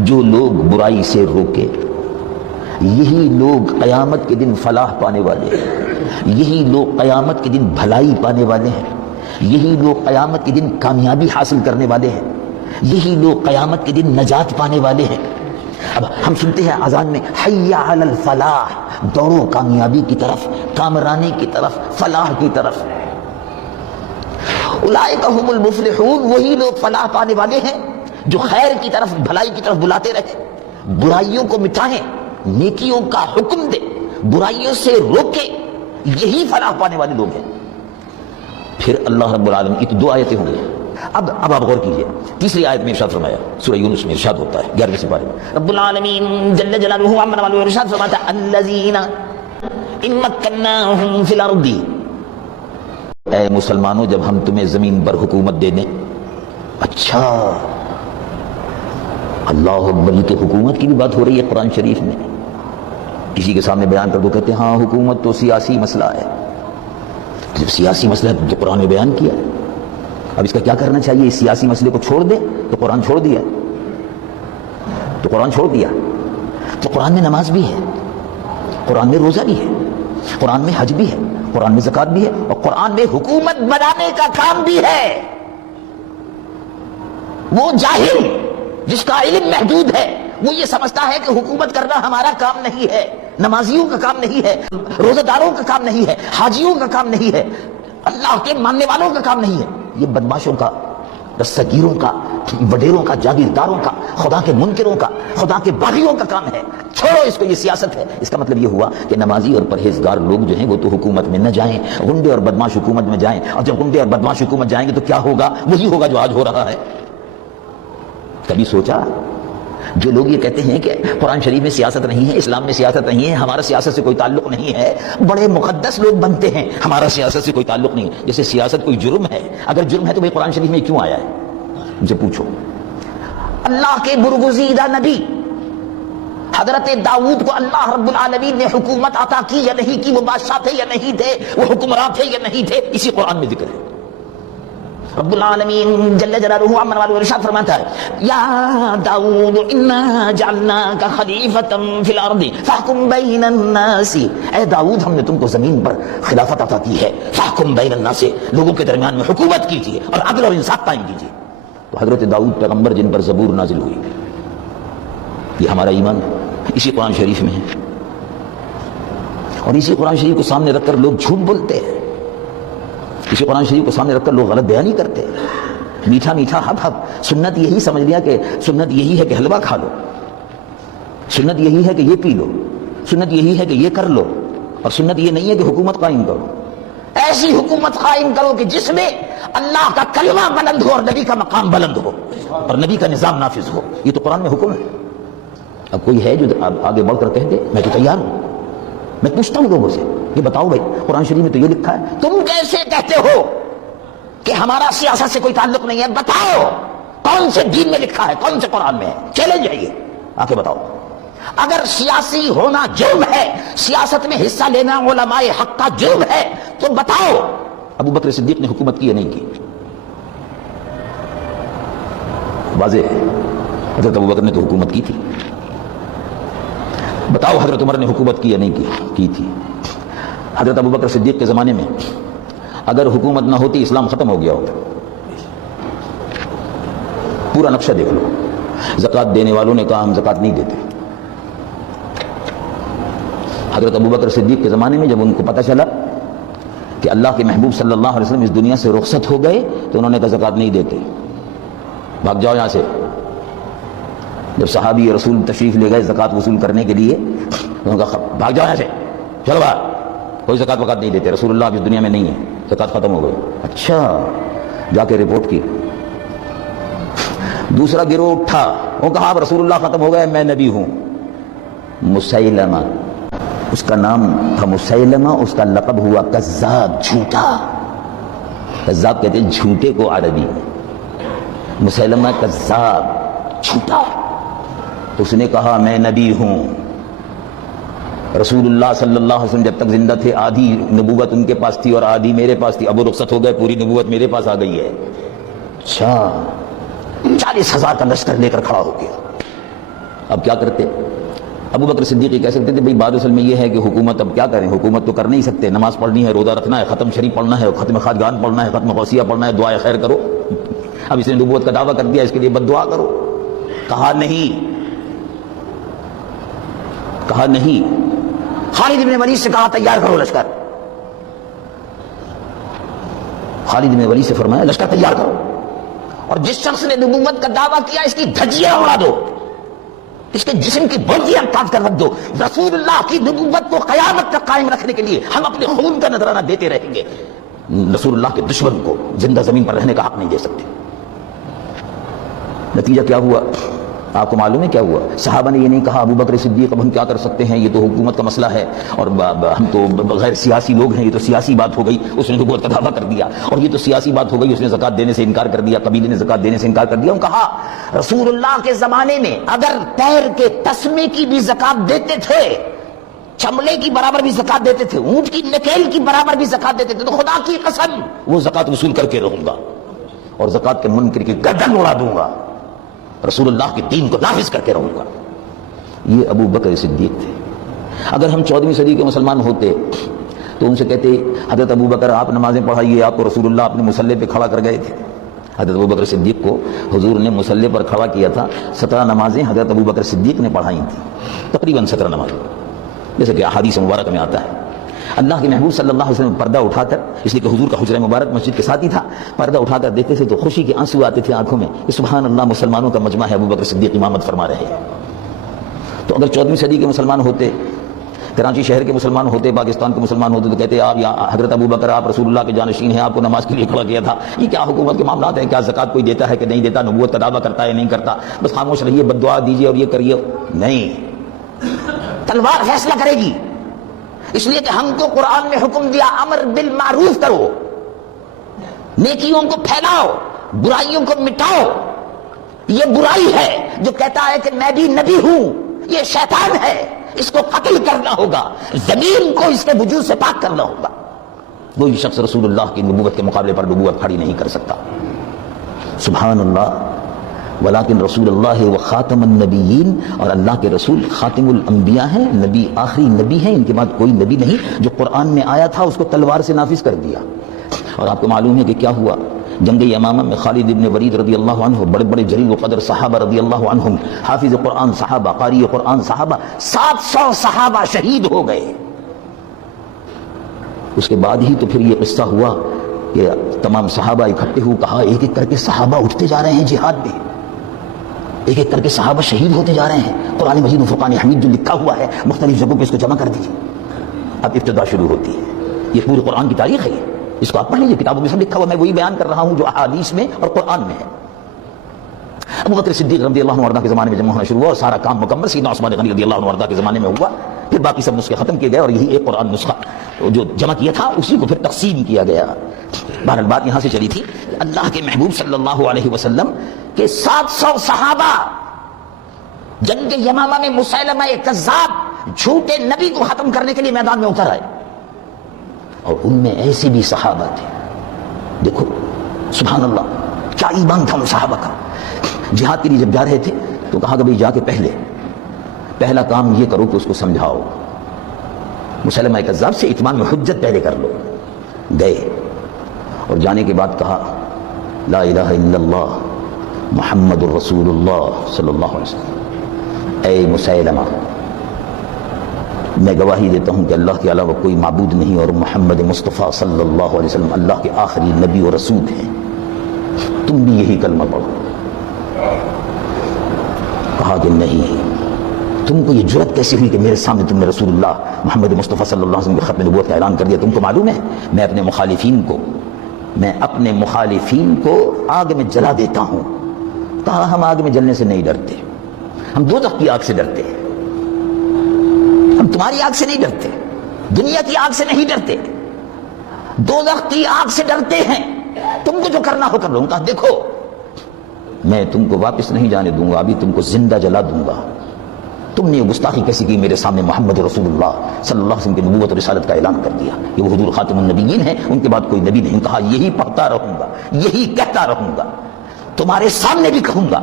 جو لوگ برائی سے روکے، یہی لوگ قیامت کے دن فلاح پانے والے ہیں. یہی لوگ قیامت کے دن بھلائی پانے والے ہیں. یہی لوگ قیامت کے دن کامیابی حاصل کرنے والے ہیں. یہی لوگ قیامت کے دن نجات پانے والے ہیں. اب ہم سنتے ہیں اذان میں حی علی الفلاح، دوڑو کامیابی کی طرف، کامرانی کی طرف، فلاح کی طرف۔ اولئک هم المفلحون، وہی لوگ فلاح پانے والے ہیں جو خیر کی طرف، بھلائی کی طرف بلاتے رہے، برائیوں کو مٹائیں، نیکیوں کا حکم دے، برائیوں سے روکے، یہی فلاح پانے والے لوگ ہیں۔ پھر اللہ رب العالمین کی تو دو آیتیں ہوں گی، اب آپ غور کیجئے، تیسری آیت میں ارشاد فرمایا، سورہ یونس میں ارشاد ہوتا ہے 11ویں سپارے میں، رب العالمین جل جلالہ عما والہ ارشاد فرماتا ہے الذین ان مکناہم فی الارض، اے مسلمانوں جب ہم تمہیں زمین پر حکومت دے دیں۔ اچھا اللہ اکبر، یہ تو حکومت کی بھی بات ہو رہی ہے قرآن شریف میں۔ کسی کے سامنے بیان کر دو، کہتے ہیں ہاں حکومت تو سیاسی مسئلہ ہے۔ جب سیاسی مسئلہ ہے تو قرآن میں بیان کیا، اب اس کا کیا کرنا چاہیے؟ اس سیاسی مسئلے کو چھوڑ دے تو قرآن چھوڑ دیا، تو قرآن چھوڑ دیا۔ تو قرآن میں نماز بھی ہے، قرآن میں روزہ بھی ہے، قرآن میں حج بھی ہے، قرآن میں زکوٰۃ بھی ہے، اور قرآن میں حکومت بنانے کا کام بھی ہے۔ وہ جاہل جس کا علم محدود ہے وہ یہ سمجھتا ہے کہ حکومت کرنا ہمارا کام نہیں ہے، نمازیوں کا کام نہیں ہے، روزہ داروں کا کام نہیں ہے، حاجیوں کا کام نہیں ہے، اللہ کے ماننے والوں کا کام نہیں ہے، یہ بدماشوں کا، رستگیروں کا، وڈیروں کا، جاگیرداروں کا، خدا کے منکروں کا، خدا کے باغیوں کا کام ہے۔ چھوڑو اس کو، یہ سیاست ہے۔ اس کا مطلب یہ ہوا کہ نمازی اور پرہیزگار لوگ جو ہیں وہ تو حکومت میں نہ جائیں، غنڈے اور بدماش حکومت میں جائیں، اور جب غنڈے اور بدماش حکومت جائیں گے تو کیا ہوگا؟ وہی ہوگا جو آج ہو رہا ہے۔ کبھی سوچا؟ جو لوگ یہ کہتے ہیں کہ قرآن شریف میں سیاست نہیں ہے، اسلام میں سیاست نہیں ہے، ہمارا سیاست سے کوئی تعلق نہیں ہے، بڑے مقدس لوگ بنتے ہیں، ہمارا سیاست سے کوئی تعلق نہیں ہے، جیسے سیاست کوئی جرم ہے۔ اگر جرم ہے تو بھائی قرآن شریف میں کیوں آیا ہے؟ مجھے پوچھو۔ اللہ کے برگزیدہ نبی حضرت داؤد کو اللہ رب العالمین نے حکومت عطا کی یا نہیں کی؟ وہ بادشاہ تھے یا نہیں تھے؟ وہ حکمران تھے یا نہیں تھے؟ اسی قرآن میں ذکر ہے۔ رب العالمین جل جلالہ عما والہ ارشاد فرماتا ہے یا داؤد انا جعلناک خلیفۃ فی الارض فاحکم بین الناس، اے داؤد ہم نے تم کو زمین پر خلافت عطا کی ہے، فاحکم بین الناس، لوگوں کے درمیان میں حکومت کیجیے اور عدل اور انصاف قائم کیجیے۔ تو حضرت داؤد پیغمبر جن پر زبور نازل ہوئی، یہ ہمارا ایمان اسی قرآن شریف میں ہے، اور اسی قرآن شریف کو سامنے رکھ کر لوگ جھوٹ بولتے ہیں، اسی قرآن شریف کو سامنے رکھ کر لوگ غلط بیانی کرتے ہیں۔ میٹھا میٹھا ہب ہب، سنت یہی سمجھ لیا کہ سنت یہی ہے کہ حلوہ کھا لو، سنت یہی ہے کہ یہ پی لو، سنت یہی ہے کہ یہ کر لو، اور سنت یہ نہیں ہے کہ حکومت قائم کرو۔ ایسی حکومت قائم کرو کہ جس میں اللہ کا کلمہ بلند ہو اور نبی کا مقام بلند ہو اور نبی کا نظام نافذ ہو۔ یہ تو قرآن میں حکم ہے۔ اب کوئی ہے جو آگے بڑھ کر کہہ دے میں تو تیار ہوں؟ میں پوچھتا ہوں لوگوں سے، یہ بتاؤ بھائی قرآن شریف میں تو یہ لکھا ہے، تم کیسے کہتے ہو کہ ہمارا سیاست سے کوئی تعلق نہیں ہے؟ بتاؤ کون سے دین میں لکھا ہے، کون سے قرآن میں ہے؟ چیلنج ہے یہ، آ کے بتاؤ۔ اگر سیاسی ہونا جرم ہے، سیاست میں حصہ لینا علماء حق کا جرم ہے، تو بتاؤ ابو بکر صدیق نے حکومت کی یا نہیں کی؟ واضح ہے، حضرت ابو بکر نے تو حکومت کی تھی۔ بتاؤ حضرت عمر نے حکومت کی یا نہیں کی تھی؟ حضرت ابو بکر صدیق کے زمانے میں اگر حکومت نہ ہوتی اسلام ختم ہو گیا ہوتا۔ پورا نقشہ دیکھ لو، زکوٰۃ دینے والوں نے کہا ہم زکوٰۃ نہیں دیتے۔ حضرت ابو بکر صدیق کے زمانے میں جب ان کو پتہ چلا کہ اللہ کے محبوب صلی اللہ علیہ وسلم اس دنیا سے رخصت ہو گئے تو انہوں نے کہا زکوٰۃ نہیں دیتے، بھاگ جاؤ یہاں سے۔ جب صحابی رسول تشریف لے گئے زکوٰۃ وصول کرنے کے لیے، انہوں نے کہا بھاگ جاؤ یہاں سے، چلو باہر، کوئی زکوٰۃ وکات نہیں دیتے، رسول اللہ اب اس دنیا میں نہیں ہے، زکوٰۃ ختم ہو گئی۔ اچھا، جا کے رپورٹ کی۔ دوسرا گروہ اٹھا، وہ کہا اب رسول اللہ ختم ہو گئے، میں نبی ہوں۔ مسیلمہ، اس کا نام تھا مسیلمہ، اس کا لقب ہوا کذاب، جھوٹا۔ کذاب کہتے ہیں جھوٹے کو عربی، مسیلمہ کذاب، جھوٹا۔ اس نے کہا میں نبی ہوں۔ رسول اللہ صلی اللہ علیہ وسلم جب تک زندہ تھے آدھی نبوت ان کے پاس تھی اور آدھی میرے پاس تھی، اب وہ رخصت ہو گئے، پوری نبوت میرے پاس آ گئی ہے۔ اچھا، 40,000 کا لشکر لے کر کھڑا ہو گیا۔ اب کیا کرتے؟ ابو بکر صدیق کہہ سکتے تھے بھئی بات اصل میں یہ ہے کہ حکومت اب کیا کریں، حکومت تو کر نہیں سکتے، نماز پڑھنی ہے، روزہ رکھنا ہے، ختم شریف پڑھنا ہے، ختم خواجگان پڑھنا ہے، ختم غوثیہ پڑھنا ہے، دعائے خیر کرو۔ اب اس نے نبوت کا دعویٰ کر دیا، اس کے لیے بد دعا کرو۔ کہا نہیں، کہا نہیں. خالد بن ولید سے کہا تیار کرو لشکر. خالد بن ولید سے فرمایا لشکر تیار کرو, اور جس شخص نے نبوت کا دعویٰ کیا اس کی دھجیاں اڑا دو, اس کے جسم کی بوٹیاں کاٹ کر رکھ دو. رسول اللہ کی نبوت کو قیامت تک قائم رکھنے کے لیے ہم اپنے خون کا نذرانہ دیتے رہیں گے. رسول اللہ کے دشمن کو زندہ زمین پر رہنے کا حق نہیں دے سکتے. نتیجہ کیا ہوا آپ کو معلوم ہے کیا ہوا؟ صحابہ نے یہ نہیں کہا ابو بکر صدیق اب ہم کیا کر سکتے ہیں, یہ تو حکومت کا مسئلہ ہے اور ہم تو غیر سیاسی لوگ ہیں, یہ تو سیاسی بات ہو گئی. اس نے نبوت کا دعویٰ کر دیا, اور یہ تو سیاسی بات ہو گئی, اس نے زکات دینے سے انکار کر دیا, قبیلے نے زکات دینے سے انکار کر دیا. کہا رسول اللہ کے زمانے میں اگر پیر کے تسمے کی بھی زکات دیتے تھے, چمڑے کی برابر بھی زکات دیتے تھے, اونٹ کی نکیل کی برابر بھی زکات دیتے تھے, تو خدا کی قسم وہ زکات وصول کر کے رہوں گا اور زکات کے منکر کی گردن اڑا دوں گا, رسول اللہ کے دین کو نافذ کر کے رہوں گا. یہ ابو بکر صدیق تھے. اگر ہم 14ویں صدی کے مسلمان ہوتے تو ان سے کہتے حضرت ابو بکر آپ نمازیں پڑھائیے, آپ کو رسول اللہ اپنے مصلی پہ کھڑا کر گئے تھے. حضرت ابو بکر صدیق کو حضور نے مصلی پر کھڑا کیا تھا. 17 نمازیں حضرت ابو بکر صدیق نے پڑھائی تھیں, تقریباً 17 نمازیں, جیسے کہ احادیث مبارک میں آتا ہے. اللہ کے محبوب صلی اللہ علیہ وسلم پردہ اٹھا کر, اس لیے کہ حضور کا حجرہ مبارک مسجد کے ساتھ ہی تھا, پردہ اٹھا کر دیکھتے تھے تو خوشی کے آنسو آتے تھے آنکھوں میں کہ سبحان اللہ مسلمانوں کا مجمع ہے, ابو بکر صدیق امامت فرما رہے ہیں. تو اگر 14ویں صدی کے مسلمان ہوتے, کراچی شہر کے مسلمان ہوتے, پاکستان کے مسلمان ہوتے, تو کہتے آپ یا حضرت ابو بکر آپ رسول اللہ کے جانشین ہیں, آپ کو نماز کے لیے کھڑا کیا تھا, یہ کیا حکومت کے معاملات ہیں, کیا زکات کوئی دیتا ہے کہ نہیں دیتا, نبوت کا دعویٰ کرتا ہے نہیں کرتا, بس خاموش رہیے, بد دعا دیجیے اور یہ کریے. نہیں, تلوار فیصلہ کرے گی. اس لیے کہ ہم کو قرآن میں حکم دیا امر بالمعروف کرو, نیکیوں کو پھیلاؤ, برائیوں کو مٹاؤ. یہ برائی ہے جو کہتا ہے کہ میں بھی نبی ہوں, یہ شیطان ہے, اس کو قتل کرنا ہوگا, زمین کو اس کے وجود سے پاک کرنا ہوگا. کوئی شخص رسول اللہ کی نبوت کے مقابلے پر نبوت کھڑی نہیں کر سکتا. سبحان اللہ. ولیکن رسول اللہ و خاتم النبیین, اور اللہ کے رسول خاتم الانبیاء ہیں, نبی آخری نبی ہیں, ان کے بعد کوئی نبی نہیں. جو قرآن میں آیا تھا اس کو تلوار سے نافذ کر دیا. اور آپ کو معلوم ہے کہ کیا ہوا جنگ یمامہ میں؟ خالد بن ولید رضی اللہ عنہ, بڑے بڑے جلیل وقدر صحابہ رضی اللہ عنہم, حافظ قرآن صحابہ, قاری قرآن صحابہ, 700 صحابہ شہید ہو گئے. اس کے بعد ہی تو پھر یہ قصہ ہوا کہ تمام صحابہ اکٹھے ہوئے, کہا ایک ایک کر کے صحابہ اٹھتے جا رہے ہیں جہاد میں, ایک ایک کر کے صحابہ شہید ہوتے جا رہے ہیں. قرآن مجید و فرقان حمید جو لکھا ہوا ہے مختلف جگہوں پہ اس کو جمع کر دیجیے. اب ابتدا شروع ہوتی ہے, یہ پورے قرآن کی تاریخ ہے, اس کو آپ پڑھ لیجیے, کتابوں میں سب لکھا ہوا, میں وہی بیان کر رہا ہوں جو احادیث میں اور قرآن میں ہے. ابو بکر صدیق رضی اللہ عنہ وارضہ کے زمانے میں جمع ہونا شروع ہوا, اور سارا کام مکمل سیدنا عثمان غنی رضی اللہ عنہ وارضہ کے زمانے میں ہوا. پھر باقی سب نسخے ختم کیے گئے, اور یہی ایک قرآن نسخہ جو جمع کیا تھا اسی کو پھر تقسیم کیا گیا. بہرحال بات یہاں سے چلی تھی, اللہ کے محبوب صلی اللہ علیہ وسلم کے 700 صحابہ جنگ یمامہ میں مسیلمہ کذاب جھوٹے نبی کو ختم کرنے کے لیے میدان میں اتر آئے, اور ان میں ایسے بھی صحابہ تھے. دیکھو سبحان اللہ, کیا ایمان تھا ان صحابہ کا. جہاد کے لیے جب جا رہے تھے تو کہا کہ بھئی جا کے پہلا کام یہ کرو کہ اس کو سمجھاؤ, مسیلمہ کذاب سے اتمام حجت پہلے کر لو. گئے اور جانے کے بعد کہا لا الہ الا اللہ محمد الرسول اللہ صلی اللہ علیہ وسلم. اے مسیلمہ, میں گواہی دیتا ہوں کہ اللہ کے علاوہ کوئی معبود نہیں, اور محمد مصطفیٰ صلی اللہ علیہ وسلم اللہ کے آخری نبی و رسول ہیں, تم بھی یہی کلمہ پڑھو. کہا کہ نہیں, تم کو یہ جرت کیسے ہوئی کہ میرے سامنے تم نے رسول اللہ محمد مصطفیٰ صلی اللہ علیہ وسلم کے ختم نبوت کا اعلان کر دیا؟ تم کو معلوم ہے میں اپنے مخالفین کو آگ میں جلا دیتا ہوں. کہا ہم آگ میں جلنے سے نہیں ڈرتے, ہم دوزخ کی آگ سے ڈرتے ہیں, ہم تمہاری آگ سے نہیں ڈرتے, دنیا کی آگ سے نہیں ڈرتے, دوزخ کی آگ سے ڈرتے ہیں. تم کو جو کرنا ہو کر لو. کہا دیکھو میں تم کو واپس نہیں جانے دوں گا, ابھی تم کو زندہ جلا دوں گا. تم نے گستاخی کیسی کی میرے سامنے محمد رسول اللہ صلی اللہ علیہ وسلم کی نبوت اور رسالت کا اعلان کر دیا کہ وہ حضور خاتم النبیین ہیں, ان کے بعد کوئی نبی نہیں. کہا یہی پڑھتا رہوں گا, یہی کہتا رہوں گا, تمہارے سامنے بھی کہوں گا,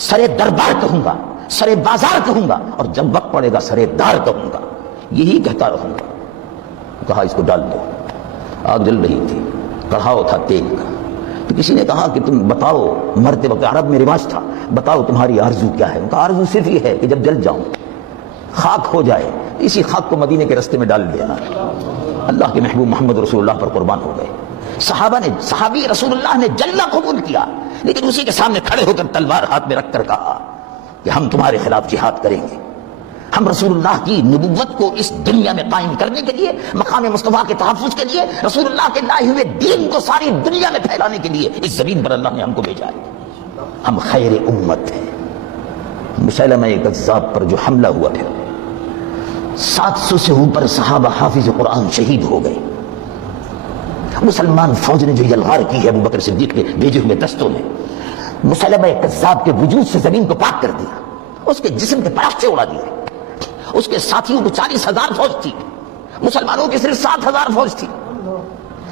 سرے دربار کہوں گا, سرے بازار کہوں گا, اور جب وقت پڑے گا سرے دار کہوں گا, یہی کہتا رہوں گا. کہا اس کو ڈال دو. آگ جل رہی تھی, کڑھاؤ تھا تیل کا. تو کسی نے کہا کہ تم بتاؤ, مرتے وقت عرب میں رواج تھا, بتاؤ تمہاری آرزو کیا ہے. ان کا آرزو صرف یہ ہے کہ جب جل جاؤں خاک ہو جائے، اسی خاک کو مدینے کے رستے میں ڈال دینا۔ اللہ کے محبوب محمد رسول اللہ پر قربان ہو گئے۔ صحابی رسول اللہ نے جلنا قبول کیا، لیکن اسی کے سامنے کھڑے ہو کر تلوار ہاتھ میں رکھ کر کہا کہ ہم تمہارے خلاف جہاد کریں گے۔ ہم رسول اللہ کی نبوت کو اس دنیا میں قائم کرنے کے لیے، مقام مصطفیٰ کے تحفظ کے لیے، رسول اللہ کے لائے ہوئے دین کو ساری دنیا میں پھیلانے کے لیے اس زمین پر اللہ نے ہم کو بھیجا ہے۔ ہم خیر امت ہیں۔ مسیلمہ کذاب پر جو حملہ ہوا پھر 700 سے اوپر صحابہ حافظ قرآن شہید ہو گئے۔ مسلمان فوج نے جو یلغار کی ہے ابو بکر صدیق کے بھیجے ہوئے دستوں نے، مسیلمہ کذاب کے وجود سے زمین کو پاک کر دیا، اس کے جسم کے پراشے اڑا دیے۔ اس کے ساتھیوں کو 40,000 فوج تھی، مسلمانوں کی صرف 7,000 فوج تھی۔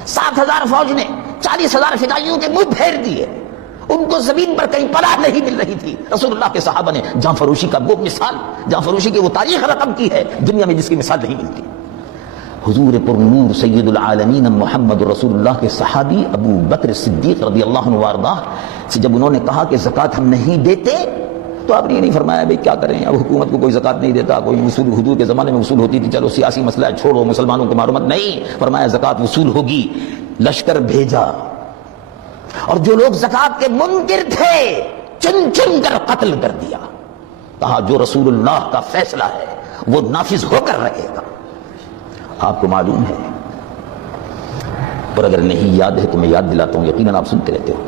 7,000 فوج نے 40,000 فدائیوں کے منہ پھیر دیے، ان کو زمین پر کہیں پناہ نہیں مل رہی تھی۔ رسول اللہ کے صحابہ نے جاں فروشی کا وہ مثال، جاں فروشی کی وہ تاریخ رقم کی ہے دنیا میں جس کی مثال نہیں ملتی۔ حضور پر نور سید العالمین محمد رسول اللہ کے صحابی ابو بکر صدیق رضی اللہ عنہ وارضاہ سے جب انہوں نے کہا کہ زکوٰۃ ہم نہیں دیتے، تو آپ نے یہ نہیں فرمایا بھئی کیا کریں، اب حکومت کو کوئی زکوٰۃ نہیں دیتا، کوئی وصول حضور کے زمانے میں وصول ہوتی تھی، چلو سیاسی مسئلہ ہے چھوڑو، مسلمانوں کو معلومات نہیں، فرمایا زکوٰۃ وصول ہوگی۔ لشکر بھیجا اور جو لوگ زکوٰۃ کے منکر تھے چن چن کر قتل کر دیا۔ کہا جو رسول اللہ کا فیصلہ ہے وہ نافذ ہو کر رہے گا۔ آپ کو معلوم ہے، اور اگر نہیں یاد ہے تو میں یاد دلاتا ہوں، یقیناً آپ سنتے رہتے ہو،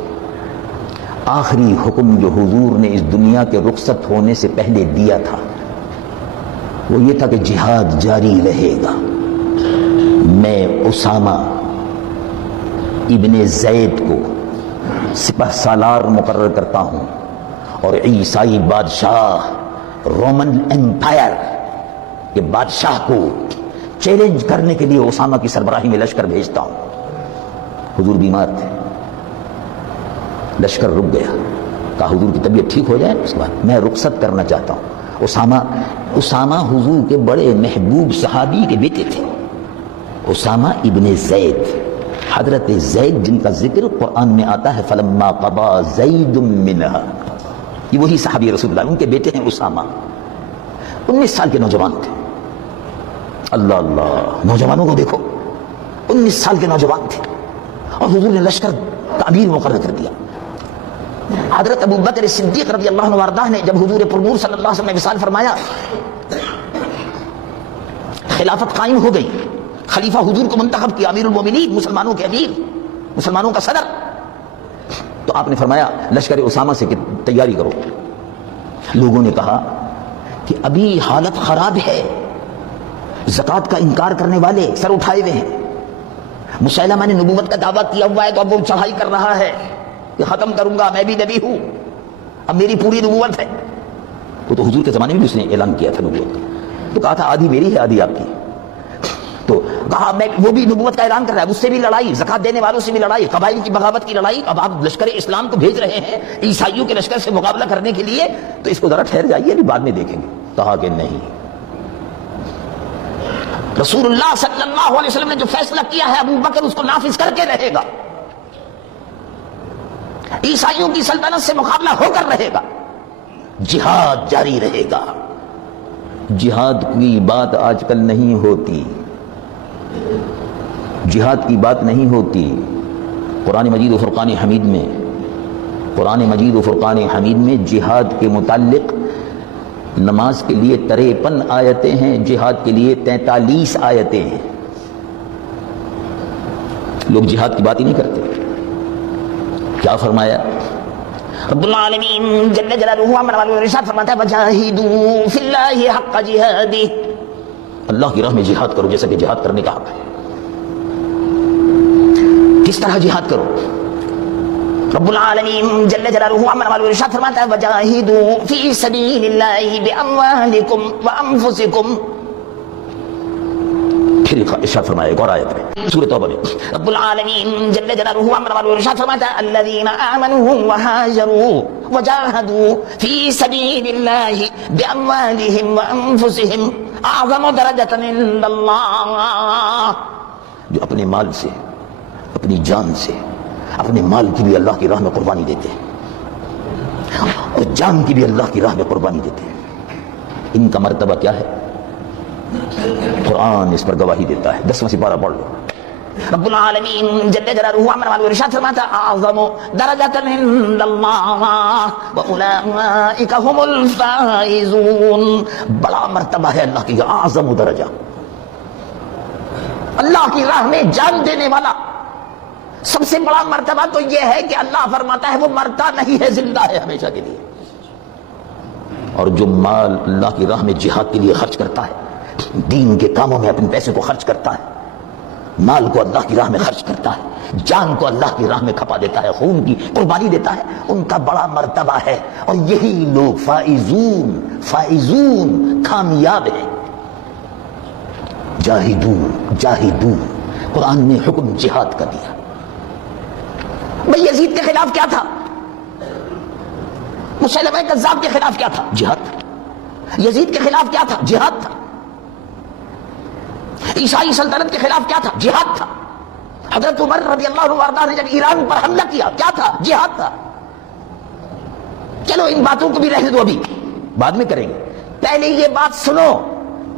آخری حکم جو حضور نے اس دنیا کے رخصت ہونے سے پہلے دیا تھا وہ یہ تھا کہ جہاد جاری رہے گا۔ میں اسامہ ابن زید کو سپہ سالار مقرر کرتا ہوں اور عیسائی بادشاہ رومن امپائر کے بادشاہ کو چیلنج کرنے کے لیے اسامہ کی سربراہی میں لشکر بھیجتا ہوں۔ حضور بیمار تھے، لشکر رک گیا، کہا حضور کی طبیعت ٹھیک ہو جائے اس کے بعد میں رخصت کرنا چاہتا ہوں۔ اسامہ حضور کے بڑے محبوب صحابی کے بیٹے تھے، اسامہ ابن زید، حضرت زید جن کا ذکر قرآن میں آتا ہے فلما قضا زید منہا، یہ وہی صحابی رسول اللہ، ان کے بیٹے ہیں اسامہ۔ 19 سال کے نوجوان تھے، اللہ اللہ، نوجوانوں کو دیکھو، 19 سال کے نوجوان تھے اور حضور نے لشکر کا امیر مقرر کر دیا۔ حضرت ابو بکر صدیق رضی اللہ عنہ وارضاہ نے جب حضور پرنور صلی اللہ علیہ وسلم نے وصال فرمایا، خلافت قائم ہو گئی، خلیفہ حضور کو منتخب کیا، امیر المومنین، مسلمانوں کے امیر، مسلمانوں کا صدر، تو آپ نے فرمایا لشکر اسامہ سے کہ تیاری کرو۔ لوگوں نے کہا کہ ابھی حالت خراب ہے، زکوٰۃ کا انکار کرنے والے سر اٹھائے ہوئے ہیں، مسیلمہ نے نبوت کا دعویٰ کیا ہوا ہے تو اب وہ چڑھائی کر رہا ہے کہ ختم کروں گا، میں بھی نبی ہوں، اب میری پوری نبوت ہے۔ وہ تو حضور کے زمانے میں بھی اس نے اعلان کیا تھا نبوت کا، تو کہا تھا آدھی میری ہے آدھی آپ کی، تو کہا میں وہ بھی نبوت کا اعلان کر رہا ہے، اس سے بھی لڑائی، زکوٰۃ دینے والوں سے بھی لڑائی، قبائل کی بغاوت کی لڑائی، اب آپ لشکر اسلام کو بھیج رہے ہیں عیسائیوں کے لشکر سے مقابلہ کرنے کے لیے، تو اس کو ذرا ٹھہر جائیے، ابھی بعد میں دیکھیں گے۔ کہا کہ نہیں، رسول اللہ صلی اللہ علیہ وسلم نے جو فیصلہ کیا ہے ابو بکر اس کو نافذ کر کے رہے گا، عیسائیوں کی سلطنت سے مقابلہ ہو کر رہے گا، جہاد جاری رہے گا۔ جہاد کی بات آج کل نہیں ہوتی، جہاد کی بات نہیں ہوتی۔ قرآن مجید و فرقان حمید میں، قرآن مجید و فرقان حمید میں جہاد کے متعلق نماز کے لیے 53 آیتیں ہیں، جہاد کے لیے 43 آیتیں ہیں۔ لوگ جہاد کی بات ہی نہیں کرتے۔ کیا فرمایا رب العالمین جل جلالہ امر والے ارشاد فرماتا ہے وجاہدوا فی اللہ حق جہادہ، اللہ کی راہ میں جہاد کرو جیسا کہ جہاد کرنے کا حق ہے۔ کس طرح جہاد کرو؟ رب العالمین جل جلالہ امر والے ارشاد فرماتا ہے وجاہدوا فی سبیل اللہ باموالکم وانفسکم، پھر ارشاد فرمایا ایک اور آیت میں سورۃ توبہ میں رب العالمین جل جلالہ امر والے ارشاد فرماتا ہے الذین آمنوا وہاجروا وجاہدوا فی سبیل اللہ باموالہم وانفسہم اعظم درجۃ عند اللہ، جو اپنے مال سے، اپنی جان سے، اپنے مال کی بھی اللہ کی راہ میں قربانی دیتے ہیں اور جان کی بھی اللہ کی راہ میں قربانی دیتے ہیں، ان کا مرتبہ کیا ہے؟ قرآن اس پر گواہی دیتا ہے. 10واں سپارہ پڑھ لو. رب العالمین جل جلالہ عمر والے ارشاد فرماتا اعظم درجۃ عند اللہ واولئک هم الفائزون. بڑا مرتبہ ہے اللہ کی, اعظم درجہ, اللہ کی راہ میں جان دینے والا سب سے بڑا مرتبہ تو یہ ہے کہ اللہ فرماتا ہے وہ مرتا نہیں ہے, زندہ ہے ہمیشہ کے لیے. اور جو مال اللہ کی راہ میں جہاد کے لیے خرچ کرتا ہے, دین کے کاموں میں اپنے پیسے کو خرچ کرتا ہے, مال کو اللہ کی راہ میں خرچ کرتا ہے, جان کو اللہ کی راہ میں کھپا دیتا ہے, خون کی قربانی دیتا ہے, ان کا بڑا مرتبہ ہے. اور یہی لوگ فائزون, فائزون کامیاب ہیں. جاہدو, جاہدو, قرآن نے حکم جہاد کا دیا. بھئی یزید کے خلاف کیا تھا؟ مسیلمہ کذاب کے خلاف کیا تھا؟ جہاد تھا. یزید کے خلاف کیا تھا؟ جہاد تھا. عیسائی سلطنت کے خلاف کیا تھا؟ جہاد تھا. حضرت عمر رضی اللہ عنہ وارضہ نے جب ایران پر حملہ کیا کیا تھا؟ جہاد تھا. چلو ان باتوں کو بھی رہنے دو, ابھی بعد میں کریں گے. پہلے یہ بات سنو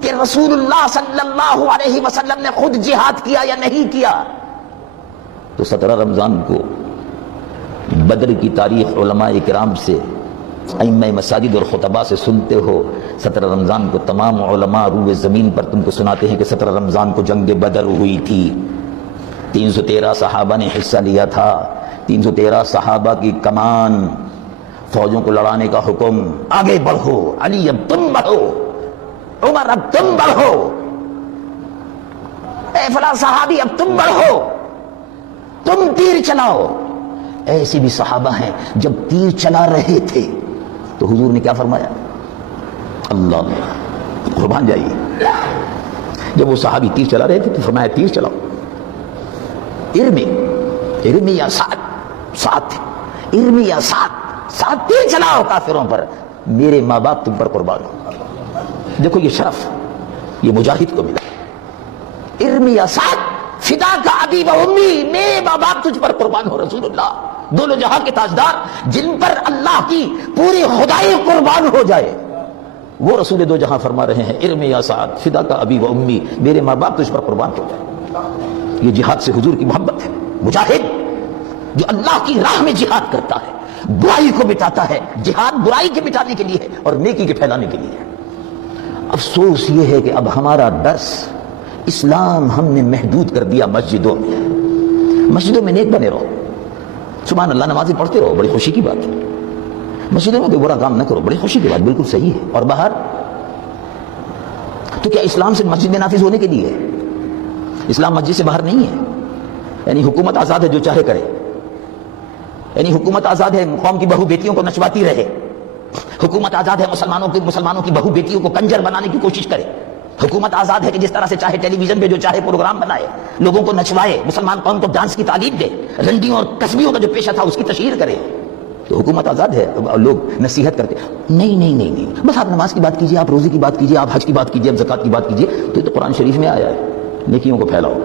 کہ رسول اللہ صلی اللہ علیہ وسلم نے خود جہاد کیا یا نہیں کیا؟ تو 17 رمضان کو بدر کی تاریخ علماء کرام سے, ائمہ مساجد اور خطباء سے سنتے ہو. 17 رمضان کو تمام علماء روئے زمین پر تم کو سناتے ہیں کہ 17 رمضان کو جنگ بدر ہوئی تھی. 313 صحابہ نے حصہ لیا تھا. 313 صحابہ کی کمان, فوجوں کو لڑانے کا حکم, آگے بڑھو, علی اب تم بڑھو, عمر اب تم بڑھو, اے فلاں صحابی اب تم بڑھو, تم تیر چلاؤ. ایسے بھی صحابہ ہیں جب تیر چلا رہے تھے تو حضور نے کیا فرمایا؟ اللہ قربان جائیے. جب وہ صحابی تیر چلا رہے تھے تو فرمایا تیر چلاؤ. ارمی یا سعد تھے, ارمی یا سعد تیر چلاؤ کافروں پر, میرے ماں باپ تم پر قربان ہو. دیکھو یہ شرف یہ مجاہد کو ملا. ارمی یا سعد فدا کا ابی و امی, میرے ماں باپ تجھ پر قربان ہو. رسول اللہ دونوں جہاں کے تاجدار, جن پر اللہ کی پوری خدائی قربان ہو جائے, وہ رسول دو جہاں فرما رہے ہیں ارم یا سعد فدا کا ابی و امی, میرے ماں باپ تجھ پر قربان ہو جائے. یہ جہاد سے حضور کی محبت ہے. مجاہد جو اللہ کی راہ میں جہاد کرتا ہے, برائی کو مٹاتا ہے. جہاد برائی کے مٹانے کے لیے ہے اور نیکی کے پھیلانے کے لیے ہے. افسوس یہ ہے کہ اب ہمارا درس اسلام ہم نے محدود کر دیا مسجدوں میں. مسجدوں میں نیک بنے رہو, سبحان اللہ, نمازیں پڑھتے رہو, بڑی خوشی کی بات ہے. مسجدوں میں کوئی برا کام نہ کرو, بڑی خوشی کی بات, بالکل صحیح ہے. اور باہر تو کیا اسلام سے مسجد میں نافذ ہونے کے لیے ہے؟ اسلام مسجد سے باہر نہیں ہے. یعنی حکومت آزاد ہے, جو چاہے کرے. یعنی حکومت آزاد ہے قوم کی بہو بیٹیوں کو نچواتی رہے. حکومت آزاد ہے مسلمانوں کی بہو بیٹیوں کو کنجر بنانے کی کوشش کرے. حکومت آزاد ہے کہ جس طرح سے چاہے ٹیلی ویژن پہ جو چاہے پروگرام بنائے, لوگوں کو نچوائے, مسلمان قوم کو ڈانس کی تعلیم دے, رنڈیوں اور کسبیوں کا جو پیشہ تھا اس کی تشہیر کرے. تو حکومت آزاد ہے. لوگ نصیحت کرتے نہیں, بس آپ نماز کی بات کیجئے, آپ روزے کی بات کیجئے, آپ حج کی بات کیجئے, آپ زکات کی بات کیجئے. تو یہ تو قرآن شریف میں آیا ہے. نیکیوں کو پھیلاؤ,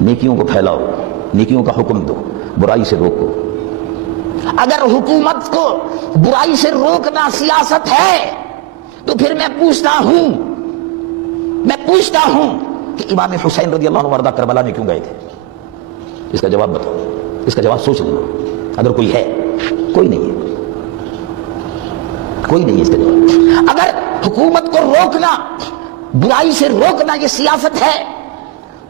نیکیوں کو پھیلاؤ, نیکیوں کا حکم دو, برائی سے روکو. اگر حکومت کو برائی سے روکنا سیاست ہے تو پھر میں پوچھتا ہوں کہ امام حسین رضی اللہ عنہ وارضہ کربلا میں کیوں گئے تھے؟ اس کا جواب بتاؤ, اس کا جواب سوچ لینا. اگر کوئی ہے, کوئی نہیں ہے, کوئی نہیں ہے اس کا جواب. اگر حکومت کو روکنا, برائی سے روکنا یہ سیاست ہے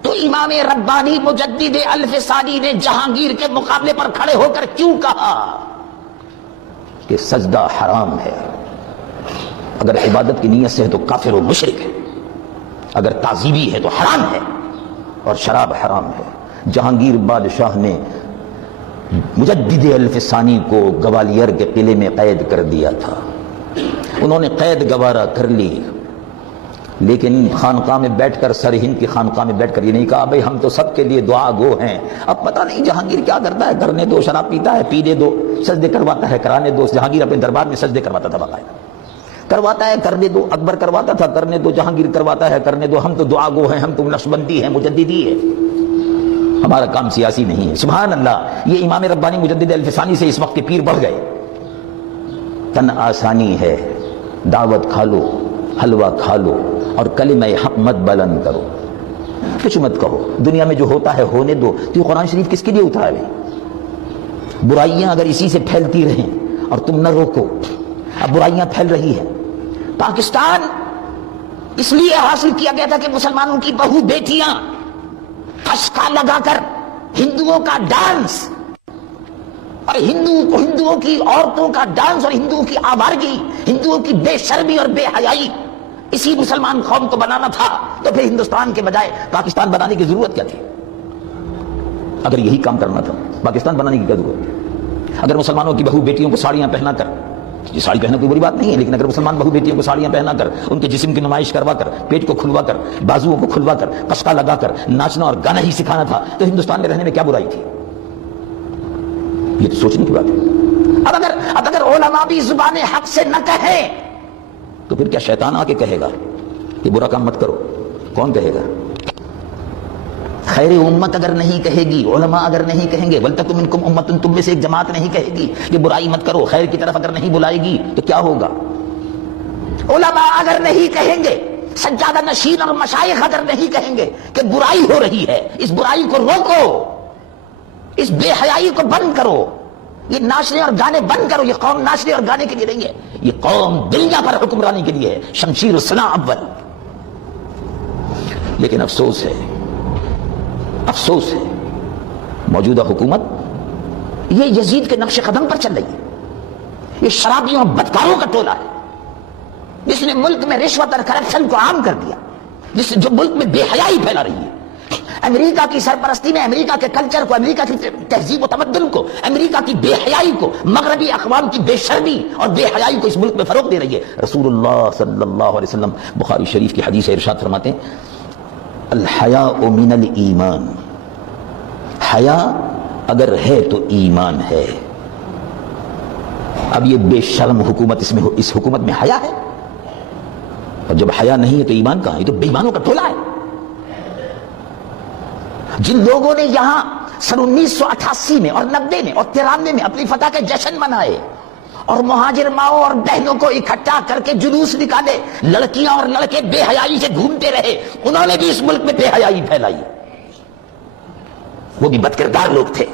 تو امام ربانی مجدد الف ثانی نے جہانگیر کے مقابلے پر کھڑے ہو کر کیوں کہا کہ سجدہ حرام ہے؟ اگر عبادت کی نیت سے ہے تو کافر و مشرک ہے, اگر تعظیمی ہے تو حرام ہے, اور شراب حرام ہے. جہانگیر بادشاہ نے مجدد الف ثانی کو گوالیار کے قلعے میں قید کر دیا تھا. انہوں نے قید گوارا کر لی, لیکن خانقاہ میں بیٹھ کر, سر ہند کی خانقاہ میں بیٹھ کر یہ نہیں کہا بھئی ہم تو سب کے لیے دعا گو ہیں. اب پتہ نہیں جہانگیر کیا کرتا ہے, کرنے دو, شراب پیتا ہے, پینے دو, سجدے کرواتا ہے, کرانے دو. جہانگیر اپنے دربار میں سجدے کرواتا تھا, باقاعدہ کرواتا ہے, کرنے دو. اکبر کرواتا تھا, کرنے دو. جہانگیر کرواتا ہے, کرنے دو. ہم تو دعا گو ہیں, ہم تو نقشبندی ہیں, مجددی ہے, ہمارا کام سیاسی نہیں ہے. سبحان اللہ. یہ امام ربانی مجدد الف ثانی سے اس وقت کے پیر بڑھ گئے. تن آسانی ہے, دعوت کھا لو, حلوہ کھا لو اور کلمہ حق مت بلند کرو، کچھ مت کہو، دنیا میں جو ہوتا ہے ہونے دو۔ تو یہ قرآن شریف کس کے لیے اترا ہے؟ برائیاں اگر اسی سے پھیلتی رہیں اور تم نہ روکو، اب برائیاں پھیل رہی ہیں۔ پاکستان اس لیے حاصل کیا گیا تھا کہ مسلمانوں کی بہو بیٹیاں خشکا لگا کر ہندوؤں کا ڈانس اور ہندوؤں کی عورتوں کا ڈانس اور ہندوؤں کی آوارگی، ہندوؤں کی بے شرمی اور بے حیائی، اسی مسلمان قوم کو بنانا تھا۔ تو پھر ہندوستان کے بجائے پاکستان بنانے کی ضرورت کیا تھی؟ اگر یہی کام کرنا تھا پاکستان بنانے کی کیا ضرورت تھی؟ اگر مسلمانوں کی بہو بیٹیوں کو ساڑیاں پہنا کر، یہ ساڑی پہننا کوئی بری بات نہیں ہے، لیکن اگر مسلمان بہو بیٹیوں کو ساڑیاں پہنا کر، ان کے جسم کی نمائش کروا کر، پیٹ کو کھلوا کر، بازوؤں کو کھلوا کر، قشقہ لگا کر ناچنا اور گانا ہی سکھانا تھا، تو ہندوستان میں رہنے میں کیا برائی تھی؟ یہ تو سوچنے کی بات ہے۔ اب اگر علماء بھی زبان حق سے نہ کہیں تو پھر کیا شیطان آ کے کہے گا کہ برا کام مت کرو؟ کون کہے گا؟ خیر امت اگر نہیں کہے گی، علماء اگر نہیں کہیں گے، وَلْتَكُن مِنْكُمْ أُمَّةٌ، تم میں سے ایک جماعت نہیں کہے گی کہ برائی مت کرو، خیر کی طرف اگر نہیں بلائے گی تو کیا ہوگا؟ علماء اگر نہیں کہیں گے، سجادہ نشین اور مشائخ اگر نہیں کہیں گے کہ برائی ہو رہی ہے، اس برائی کو روکو، اس بے حیائی کو بند کرو، یہ ناچنے اور گانے بند کرو۔ یہ قوم ناچنے اور گانے کے لیے نہیں ہے، یہ قوم دنیا پر حکمرانی کے لیے ہے، شمشیر الصنع اول۔ لیکن افسوس ہے موجودہ حکومت یہ یزید کے نقش قدم پر چل رہی ہے۔ یہ شرابیوں اور بدکاروں کا ٹولہ ہے جس نے ملک میں رشوت اور کرپشن کو عام کر دیا، جو ملک میں بے حیائی پھیلا رہی ہے۔ امریکہ کی سرپرستی میں امریکہ کے کلچر کو، امریکہ کی تہذیب و تمدن کو، امریکہ کی بے حیائی کو، مغربی اقوام کی بے شرمی اور بے حیائی کو اس ملک میں فروغ دے رہی ہے۔ رسول اللہ صلی اللہ علیہ وسلم بخاری شریف کی حدیث ارشاد فرماتے ہیں، الحیاء من الایمان، حیا اگر ہے تو ایمان ہے۔ اب یہ بے شرم حکومت، اس حکومت میں حیا ہے؟ اور جب حیا نہیں ہے تو ایمان کہاں؟ یہ تو بے ایمانوں کا ٹولہ ہے۔ جن لوگوں نے یہاں سن 1988 میں اور 90 میں اور 93 میں اپنی فتح کے جشن منائے اور مہاجر ماؤں اور بہنوں کو اکٹھا کر کے جلوس نکالے، لڑکیاں اور لڑکے بے حیائی سے گھومتے رہے، انہوں نے بھی اس ملک میں بے حیائی پھیلائی۔ وہ بھی بد کردار لوگ تھے،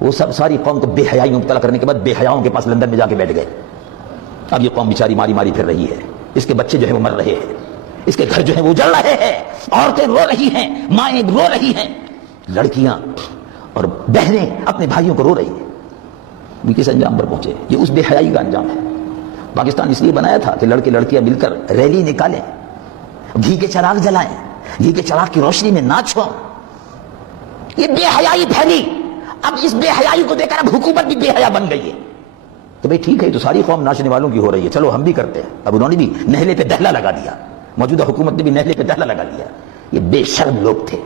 وہ سب ساری قوم کو بے حیائی میں مبتلا کرنے کے بعد بے حیاؤں کے پاس لندن میں جا کے بیٹھ گئے۔ اب یہ قوم بیچاری ماری پھر رہی ہے، اس کے بچے جو ہیں وہ مر رہے ہیں، اس کے گھر جو ہیں وہ اجڑ رہے ہیں، عورتیں رو رہی ہیں، مائیں رو رہی ہیں، لڑکیاں اور بہنیں اپنے بھائیوں کو رو رہی ہیں۔ وہ کس انجام پر پہنچے؟ یہ اس بے حیائی کا انجام ہے۔ پاکستان اس لیے بنایا تھا کہ لڑکے لڑکیاں مل کر ریلی نکالیں، گھی کے چراغ جلائیں، گھی کے چراغ کی روشنی میں ناچ ہو۔ یہ بے حیائی پھیلی، اب اس بے حیائی کو دیکھ کر اب حکومت بھی بے حیا بن گئی ہے۔ تو بھئی ٹھیک ہے، تو ساری قوم ناچنے والوں کی ہو رہی ہے، چلو ہم بھی کرتے ہیں۔ اب انہوں نے بھی نہلے پہ دہلا لگا دیا، موجودہ حکومت نے بھی نہلے پہ دہلا لگا دیا۔ یہ بے شرم لوگ تھے،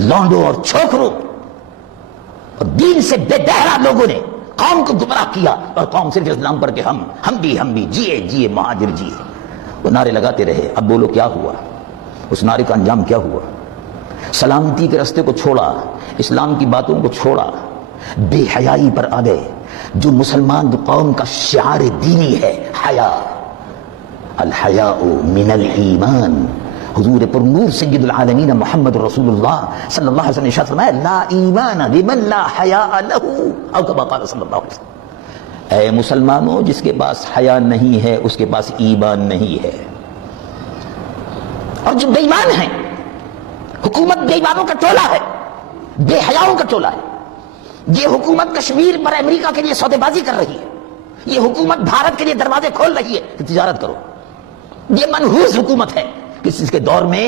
لونڈوں اور چھوکروں اور دین سے بے دہرا لوگوں نے قوم کو گمراہ کیا، اور قوم صرف اس نام پر کہ ہم بھی جیے مہاجر جیے، وہ نعرے لگاتے رہے۔ اب بولو کیا ہوا؟ اس نعرے کا انجام کیا ہوا؟ سلامتی کے راستے کو چھوڑا، اسلام کی باتوں کو چھوڑا، بے حیائی پر آ گئے۔ جو مسلمان قوم کا شعار دینی ہے حیا، الحیاء من الایمان، حضور پر نور سید العالمین محمد رسول اللہ صلی اللہ علیہ وسلم نے ارشاد فرمایا، لا ایمان لمن لا حیاء لہ، او کما قال صلی اللہ علیہ وسلم۔ اے مسلمانوں، جس کے پاس حیا نہیں ہے اس کے پاس ایمان نہیں ہے۔ اور جو بے ایمان ہیں، حکومت بے ایمانوں کا ٹولہ ہے، بے حیاؤں کا ٹولہ ہے۔ یہ حکومت کشمیر پر امریکہ کے لیے سودے بازی کر رہی ہے، یہ حکومت بھارت کے لیے دروازے کھول رہی ہے کہ تجارت کرو۔ یہ منحوس حکومت ہے کہ اس کے دور میں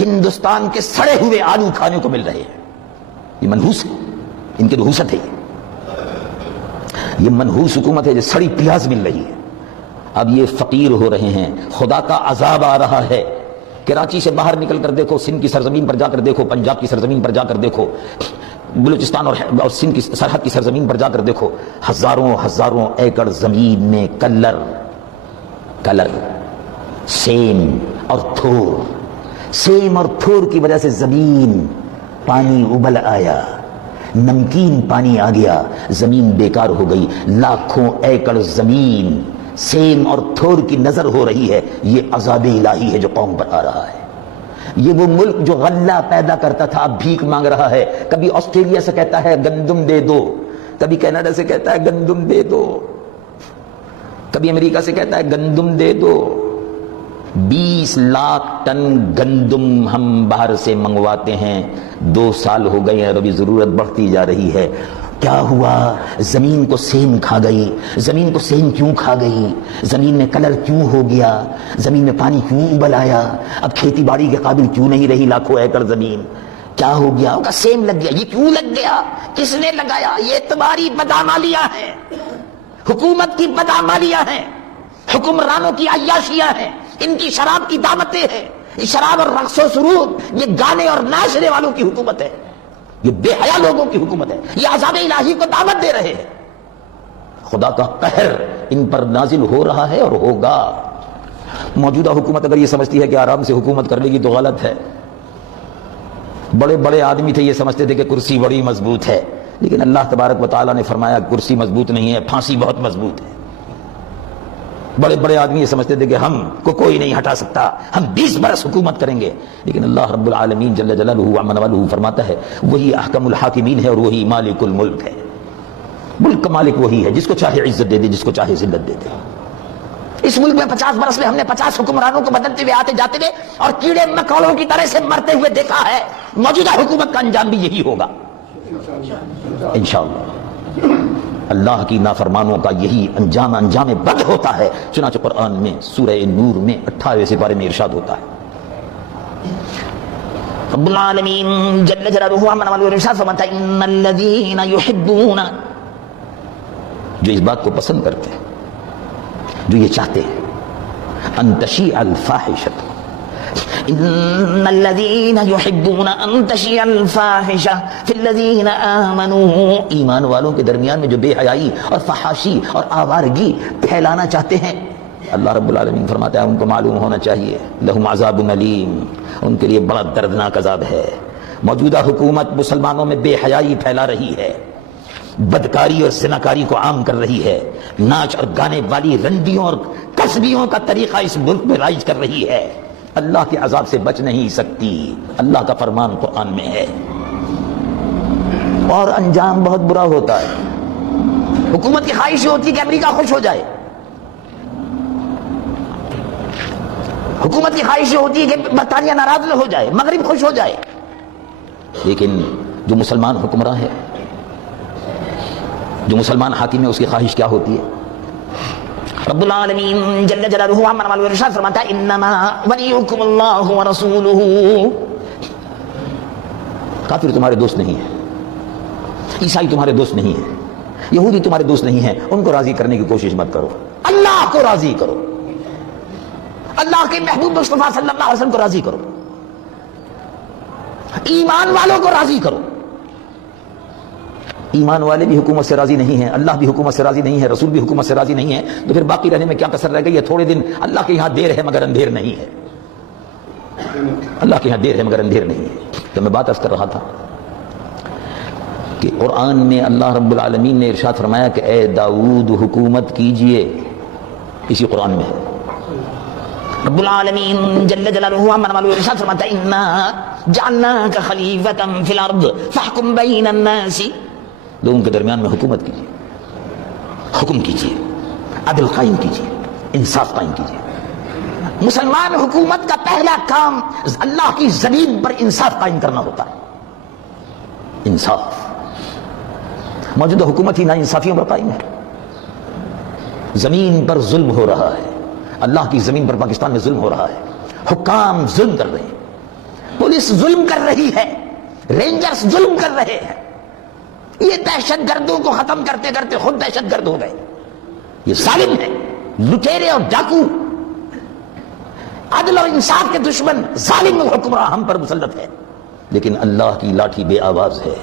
ہندوستان کے سڑے ہوئے آلو کھانے کو مل رہے ہیں۔ یہ منحوس ہے، ان کی نحوست ہے، یہ منحوس حکومت ہے جو سڑی پیاز مل رہی ہے۔ اب یہ فقیر ہو رہے ہیں، خدا کا عذاب آ رہا ہے۔ کراچی سے باہر نکل کر دیکھو، سندھ کی سرزمین پر جا کر دیکھو، پنجاب کی سرزمین پر جا کر دیکھو، بلوچستان اور سندھ کی سرحد کی سرزمین پر جا کر دیکھو، ہزاروں ایکڑ زمین میں کلر سیم اور تھور کی وجہ سے زمین پانی ابل آیا، نمکین پانی آ گیا، زمین بیکار ہو گئی۔ لاکھوں ایکڑ زمین سیم اور تھور کی نظر ہو رہی ہے، یہ عذاب الہی ہے جو قوم پر آ رہا ہے۔ یہ وہ ملک جو غلہ پیدا کرتا تھا اب بھیک مانگ رہا ہے، کبھی آسٹریلیا سے کہتا ہے گندم دے دو، کبھی کینیڈا سے کہتا ہے گندم دے دو، کبھی امریکہ سے کہتا ہے گندم دے دو۔ 20 لاکھ ٹن گندم ہم باہر سے منگواتے ہیں، 2 سال ہو گئے ہیں اور ابھی ضرورت بڑھتی جا رہی ہے۔ کیا ہوا؟ زمین کو سیم کھا گئی۔ زمین کو سیم کیوں کھا گئی؟ زمین میں کلر کیوں ہو گیا؟ زمین میں پانی کیوں ابل آیا؟ اب کھیتی باڑی کے قابل کیوں نہیں رہی لاکھوں ایکڑ زمین؟ کیا ہو گیا؟ ان کا سیم لگ گیا۔ یہ کیوں لگ گیا؟ کس نے لگایا؟ یہ تمہاری بدعمالیاں ہیں، حکومت کی بدعمالیاں ہیں، حکمرانوں کی عیاشیاں ہیں، ان کی شراب کی دعوتیں ہیں، یہ شراب اور رقص و سرور، یہ گانے اور ناچنے والوں کی حکومت ہے، یہ بے حیا لوگوں کی حکومت ہے، یہ عذاب الہی کو دعوت دے رہے ہیں۔ خدا کا قہر ان پر نازل ہو رہا ہے اور ہوگا۔ موجودہ حکومت اگر یہ سمجھتی ہے کہ آرام سے حکومت کر لے گی تو غلط ہے۔ بڑے بڑے آدمی تھے، یہ سمجھتے تھے کہ کرسی بڑی مضبوط ہے، لیکن اللہ تبارک و تعالیٰ نے فرمایا کرسی مضبوط نہیں ہے، پھانسی بہت مضبوط ہے۔ بڑے بڑے آدمی یہ سمجھتے تھے کہ ہم کو کوئی نہیں ہٹا سکتا، ہم 20 برس حکومت کریں گے، لیکن اللہ رب العالمین جل جلالہ وعمن والہ فرماتا ہے وہی احکم الحاکمین ہے اور وہی مالک الملک ہے۔ ملک کا مالک وہی ہے، جس کو چاہے عزت دے دے، جس کو چاہے ذلت دے دے۔ اس ملک میں 50 برس میں ہم نے 50 حکمرانوں کو بدلتے ہوئے آتے جاتے تھے اور کیڑے مکوڑوں کی طرح سے مرتے ہوئے دیکھا ہے۔ موجودہ حکومت کا انجام بھی یہی ہوگا انشاءاللہ۔ اللہ کی نافرمانوں کا یہی انجام بد ہوتا ہے۔ چنانچہ قرآن میں سورہ نور میں 28ویں سپارے میں ارشاد ہوتا ہے، رب العالمین جل جلالہ عمن والہ ارشاد فرماتا ہے ان الذین یحبون، جو اس بات کو پسند کرتے ہیں، جو یہ چاہتے ہیں، ان تشیع الفاحشۃ، ان الذین یحبون ان تشیع الفاحشہ فی الذین آمنوا، ایمان والوں کے درمیان میں جو بے حیائی اور فحاشی اور آوارگی پھیلانا چاہتے ہیں، اللہ رب العالمین فرماتا ہے ان کو معلوم ہونا چاہیے لہم عذاب علیم، ان کے لیے بڑا دردناک عذاب ہے۔ موجودہ حکومت مسلمانوں میں بے حیائی پھیلا رہی ہے، بدکاری اور زناکاری کو عام کر رہی ہے، ناچ اور گانے والی رندیوں اور کسبیوں کا طریقہ اس ملک میں رائج کر رہی ہے۔ اللہ کے عذاب سے بچ نہیں سکتی، اللہ کا فرمان قرآن میں ہے، اور انجام بہت برا ہوتا ہے۔ حکومت کی خواہش یہ ہوتی ہے کہ امریکہ خوش ہو جائے، حکومت کی خواہش یہ ہوتی ہے کہ برطانیہ ناراض نہ ہو جائے، مغرب خوش ہو جائے، لیکن جو مسلمان حکمراں ہے، جو مسلمان حاکم ہے، اس کی خواہش کیا ہوتی ہے؟ رب العالمین جل جلالہ عمن والہ ارشاد فرماتا ہے انما ولیکم اللہ ورسولہ، کافر تمہارے دوست نہیں ہے، عیسائی تمہارے دوست نہیں ہے، یہودی تمہارے دوست نہیں ہے، ان کو راضی کرنے کی کوشش مت کرو، اللہ کو راضی کرو، اللہ کے محبوب مصطفیٰ صلی اللہ علیہ وسلم کو راضی کرو، ایمان والوں کو راضی کرو۔ ایمان والے بھی حکومت سے راضی نہیں ہیں، اللہ بھی حکومت سے راضی نہیں ہے، رسول بھی حکومت سے راضی نہیں ہے، تو پھر باقی رہنے میں کیا کسر رہ گئی ہے؟ تھوڑے دن اللہ کے یہاں دیر ہے مگر اندھیر نہیں ہے، اللہ کے یہاں دیر ہے مگر اندھیر نہیں ہے۔ تو میں بات عرض کر رہا تھا کہ قرآن میں اللہ رب العالمین نے ارشاد فرمایا کہ اے داؤد حکومت کیجئے، اسی قرآن میں ہے۔ رب العالمین جل جلالہ عمن والہ ارشاد فرماتا ہے انا جعلناک خلیفۃ فی الارض فاحکم بین الناس، لوگوں کے درمیان میں حکومت کیجیے، حکم کیجیے، عدل قائم کیجیے، انصاف قائم کیجیے۔ مسلمان حکومت کا پہلا کام اللہ کی زمین پر انصاف قائم کرنا ہوتا ہے، انصاف۔ موجودہ حکومت ہی نا انصافیوں پر قائم ہے، زمین پر ظلم ہو رہا ہے، اللہ کی زمین پر پاکستان میں ظلم ہو رہا ہے، حکام ظلم کر رہے ہیں، پولیس ظلم کر رہی ہے، رینجرز ظلم کر رہے ہیں، یہ دہشت گردوں کو ختم کرتے کرتے خود دہشت گرد ہو گئے، یہ ظالم ہے، لٹیرے اور ڈاکو، عدل اور انصاف کے دشمن، ظالم حکمراں ہم پر مسلط ہے، لیکن اللہ کی لاٹھی بے آواز ہے۔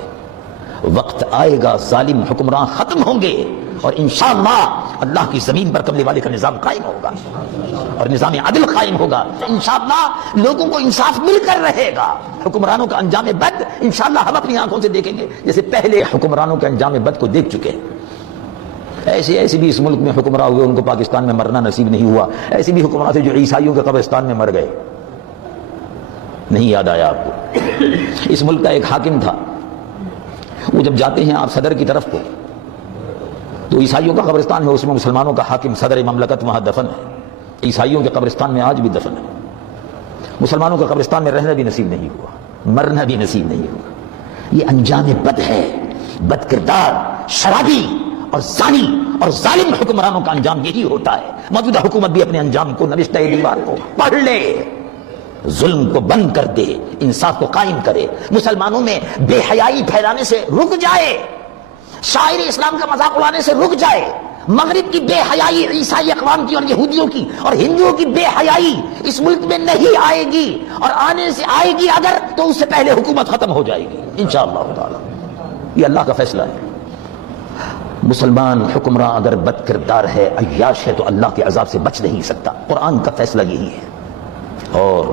وقت آئے گا ظالم حکمراں ختم ہوں گے اور انشاءاللہ اللہ کی زمین پر کملے والے کا نظام قائم ہوگا اور نظام عدل قائم ہوگا، انشاءاللہ لوگوں کو انصاف مل کر رہے گا۔ حکمرانوں کا انجام بد انشاءاللہ ہم اپنی آنکھوں سے دیکھیں گے، جیسے پہلے حکمرانوں کے انجام بد کو دیکھ چکے ہیں۔ ایسے بھی اس ملک میں حکمراں ہوئے، ان کو پاکستان میں مرنا نصیب نہیں ہوا. ایسے بھی حکمراں تھے جو عیسائیوں کے قبرستان میں مر گئے. نہیں یاد آیا آپ کو؟ اس ملک کا ایک حاکم تھا، وہ جب جاتے ہیں آپ صدر کی طرف کو تو عیسائیوں کا قبرستان ہے، اس میں مسلمانوں کا حاکم صدر مملکت وہاں دفن ہے. عیسائیوں کے قبرستان میں آج بھی دفن ہے. مسلمانوں کے قبرستان میں رہنا بھی نصیب نہیں ہوا، مرنا بھی نصیب نہیں ہوا. یہ انجام بد ہے، بد کردار، شرابی اور زانی اور ظالم حکمرانوں کا انجام یہی ہوتا ہے. موجودہ حکومت بھی اپنے انجام کو، نوشتہ دیوار کو پڑھ لے، ظلم کو بند کر دے، انصاف کو قائم کرے، مسلمانوں میں بے حیائی پھیلانے سے رک جائے، شاعر اسلام کا مذاق اڑانے سے رک جائے. مغرب کی بے حیائی، عیسائی اقوام کی اور یہودیوں کی اور ہندوؤں کی بے حیائی اس ملک میں نہیں آئے گی، اور آنے سے آئے گی اگر تو اس سے پہلے حکومت ختم ہو جائے گی انشاءاللہ تعالی. یہ اللہ کا فیصلہ ہے. مسلمان حکمراں اگر بد کردار ہے، عیاش ہے، تو اللہ کے عذاب سے بچ نہیں سکتا. قرآن کا فیصلہ یہی ہے، اور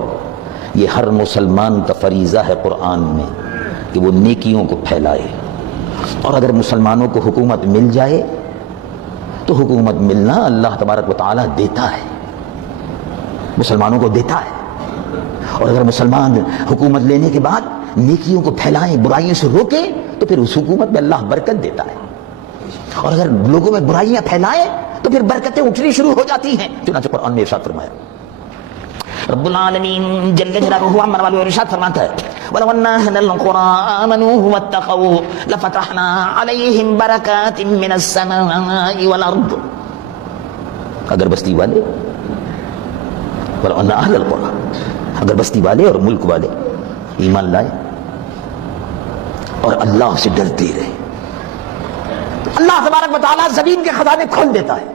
یہ ہر مسلمان کا فریضہ ہے قرآن میں کہ وہ نیکیوں کو پھیلائے. اور اگر مسلمانوں کو حکومت مل جائے تو حکومت ملنا اللہ تبارک و تعالی دیتا ہے، مسلمانوں کو دیتا ہے. اور اگر مسلمان حکومت لینے کے بعد نیکیوں کو پھیلائیں، برائیوں سے روکیں، تو پھر اس حکومت میں اللہ برکت دیتا ہے. اور اگر لوگوں میں برائیاں پھیلائیں تو پھر برکتیں اٹھنی شروع ہو جاتی ہیں. چنانچہ قرآن میں ارشاد فرمایا، رب العالمین جل جلالہ عما والو ارشاد فرماتا ہے، وَلَوْ أَنَّ أَهْلَ الْقُرَىٰ آمَنُوا وَاتَّقَوْا لَفَتَحْنَا عَلَيْهِمْ بَرَكَاتٍ مِّنَ السَّمَاءِ وَالْأَرْضِ. اگر بستی والے، وَلَوْ أَنَّ أَهْلَ الْقُرَىٰ، اگر بستی والے اور ملک والے ایمان لائے اور اللہ سے ڈرتے رہے، اللہ تبارک و تعالیٰ زمین کے خزانے کھول دیتا ہے.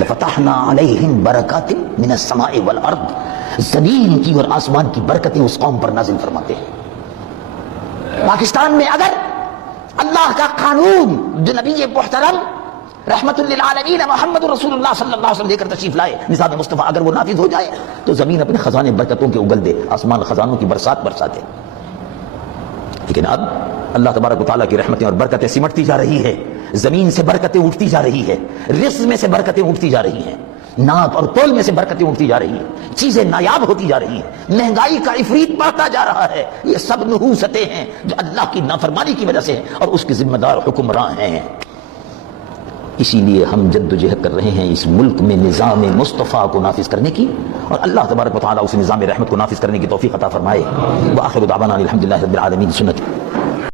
لفتحنا علیہم برکات من السماء والارض، زمین کی اور آسمان کی برکتیں اس قوم پر نازل فرماتے ہیں. پاکستان میں اگر اللہ کا قانون جو نبی محترم رحمت للعالمین محمد رسول اللہ صلی اللہ علیہ وسلم لے کر تشریف لائے، نظام مصطفیٰ، اگر وہ نافذ ہو جائے تو زمین اپنے خزانے برکتوں کے اگل دے، آسمان خزانوں کی برسات برساتے. لیکن اب اللہ تبارک و تعالیٰ کی رحمتیں اور برکتیں سمٹتی جا رہی ہے، زمین سے برکتیں اٹھتی جا رہی ہے، رزق میں سے برکتیں اٹھتی جا رہی ہیں، ناپ اور تول میں سے برکتیں اٹھتی جا رہی ہیں، چیزیں نایاب ہوتی جا رہی ہیں، مہنگائی کا عفریت بڑھتا جا رہا ہے. یہ سب نحوستیں ہیں جو اللہ کی نافرمانی کی وجہ سے ہیں، اور اس کے ذمہ دار حکمراں ہیں. اسی لیے ہم جد و جہد کر رہے ہیں اس ملک میں نظام مصطفیٰ کو نافذ کرنے کی، اور اللہ تبارک و تعالیٰ اس نظام رحمت کو نافذ کرنے کی توفیق عطا فرمائے. وآخر دعوانا الحمدللہ رب العالمین. سنت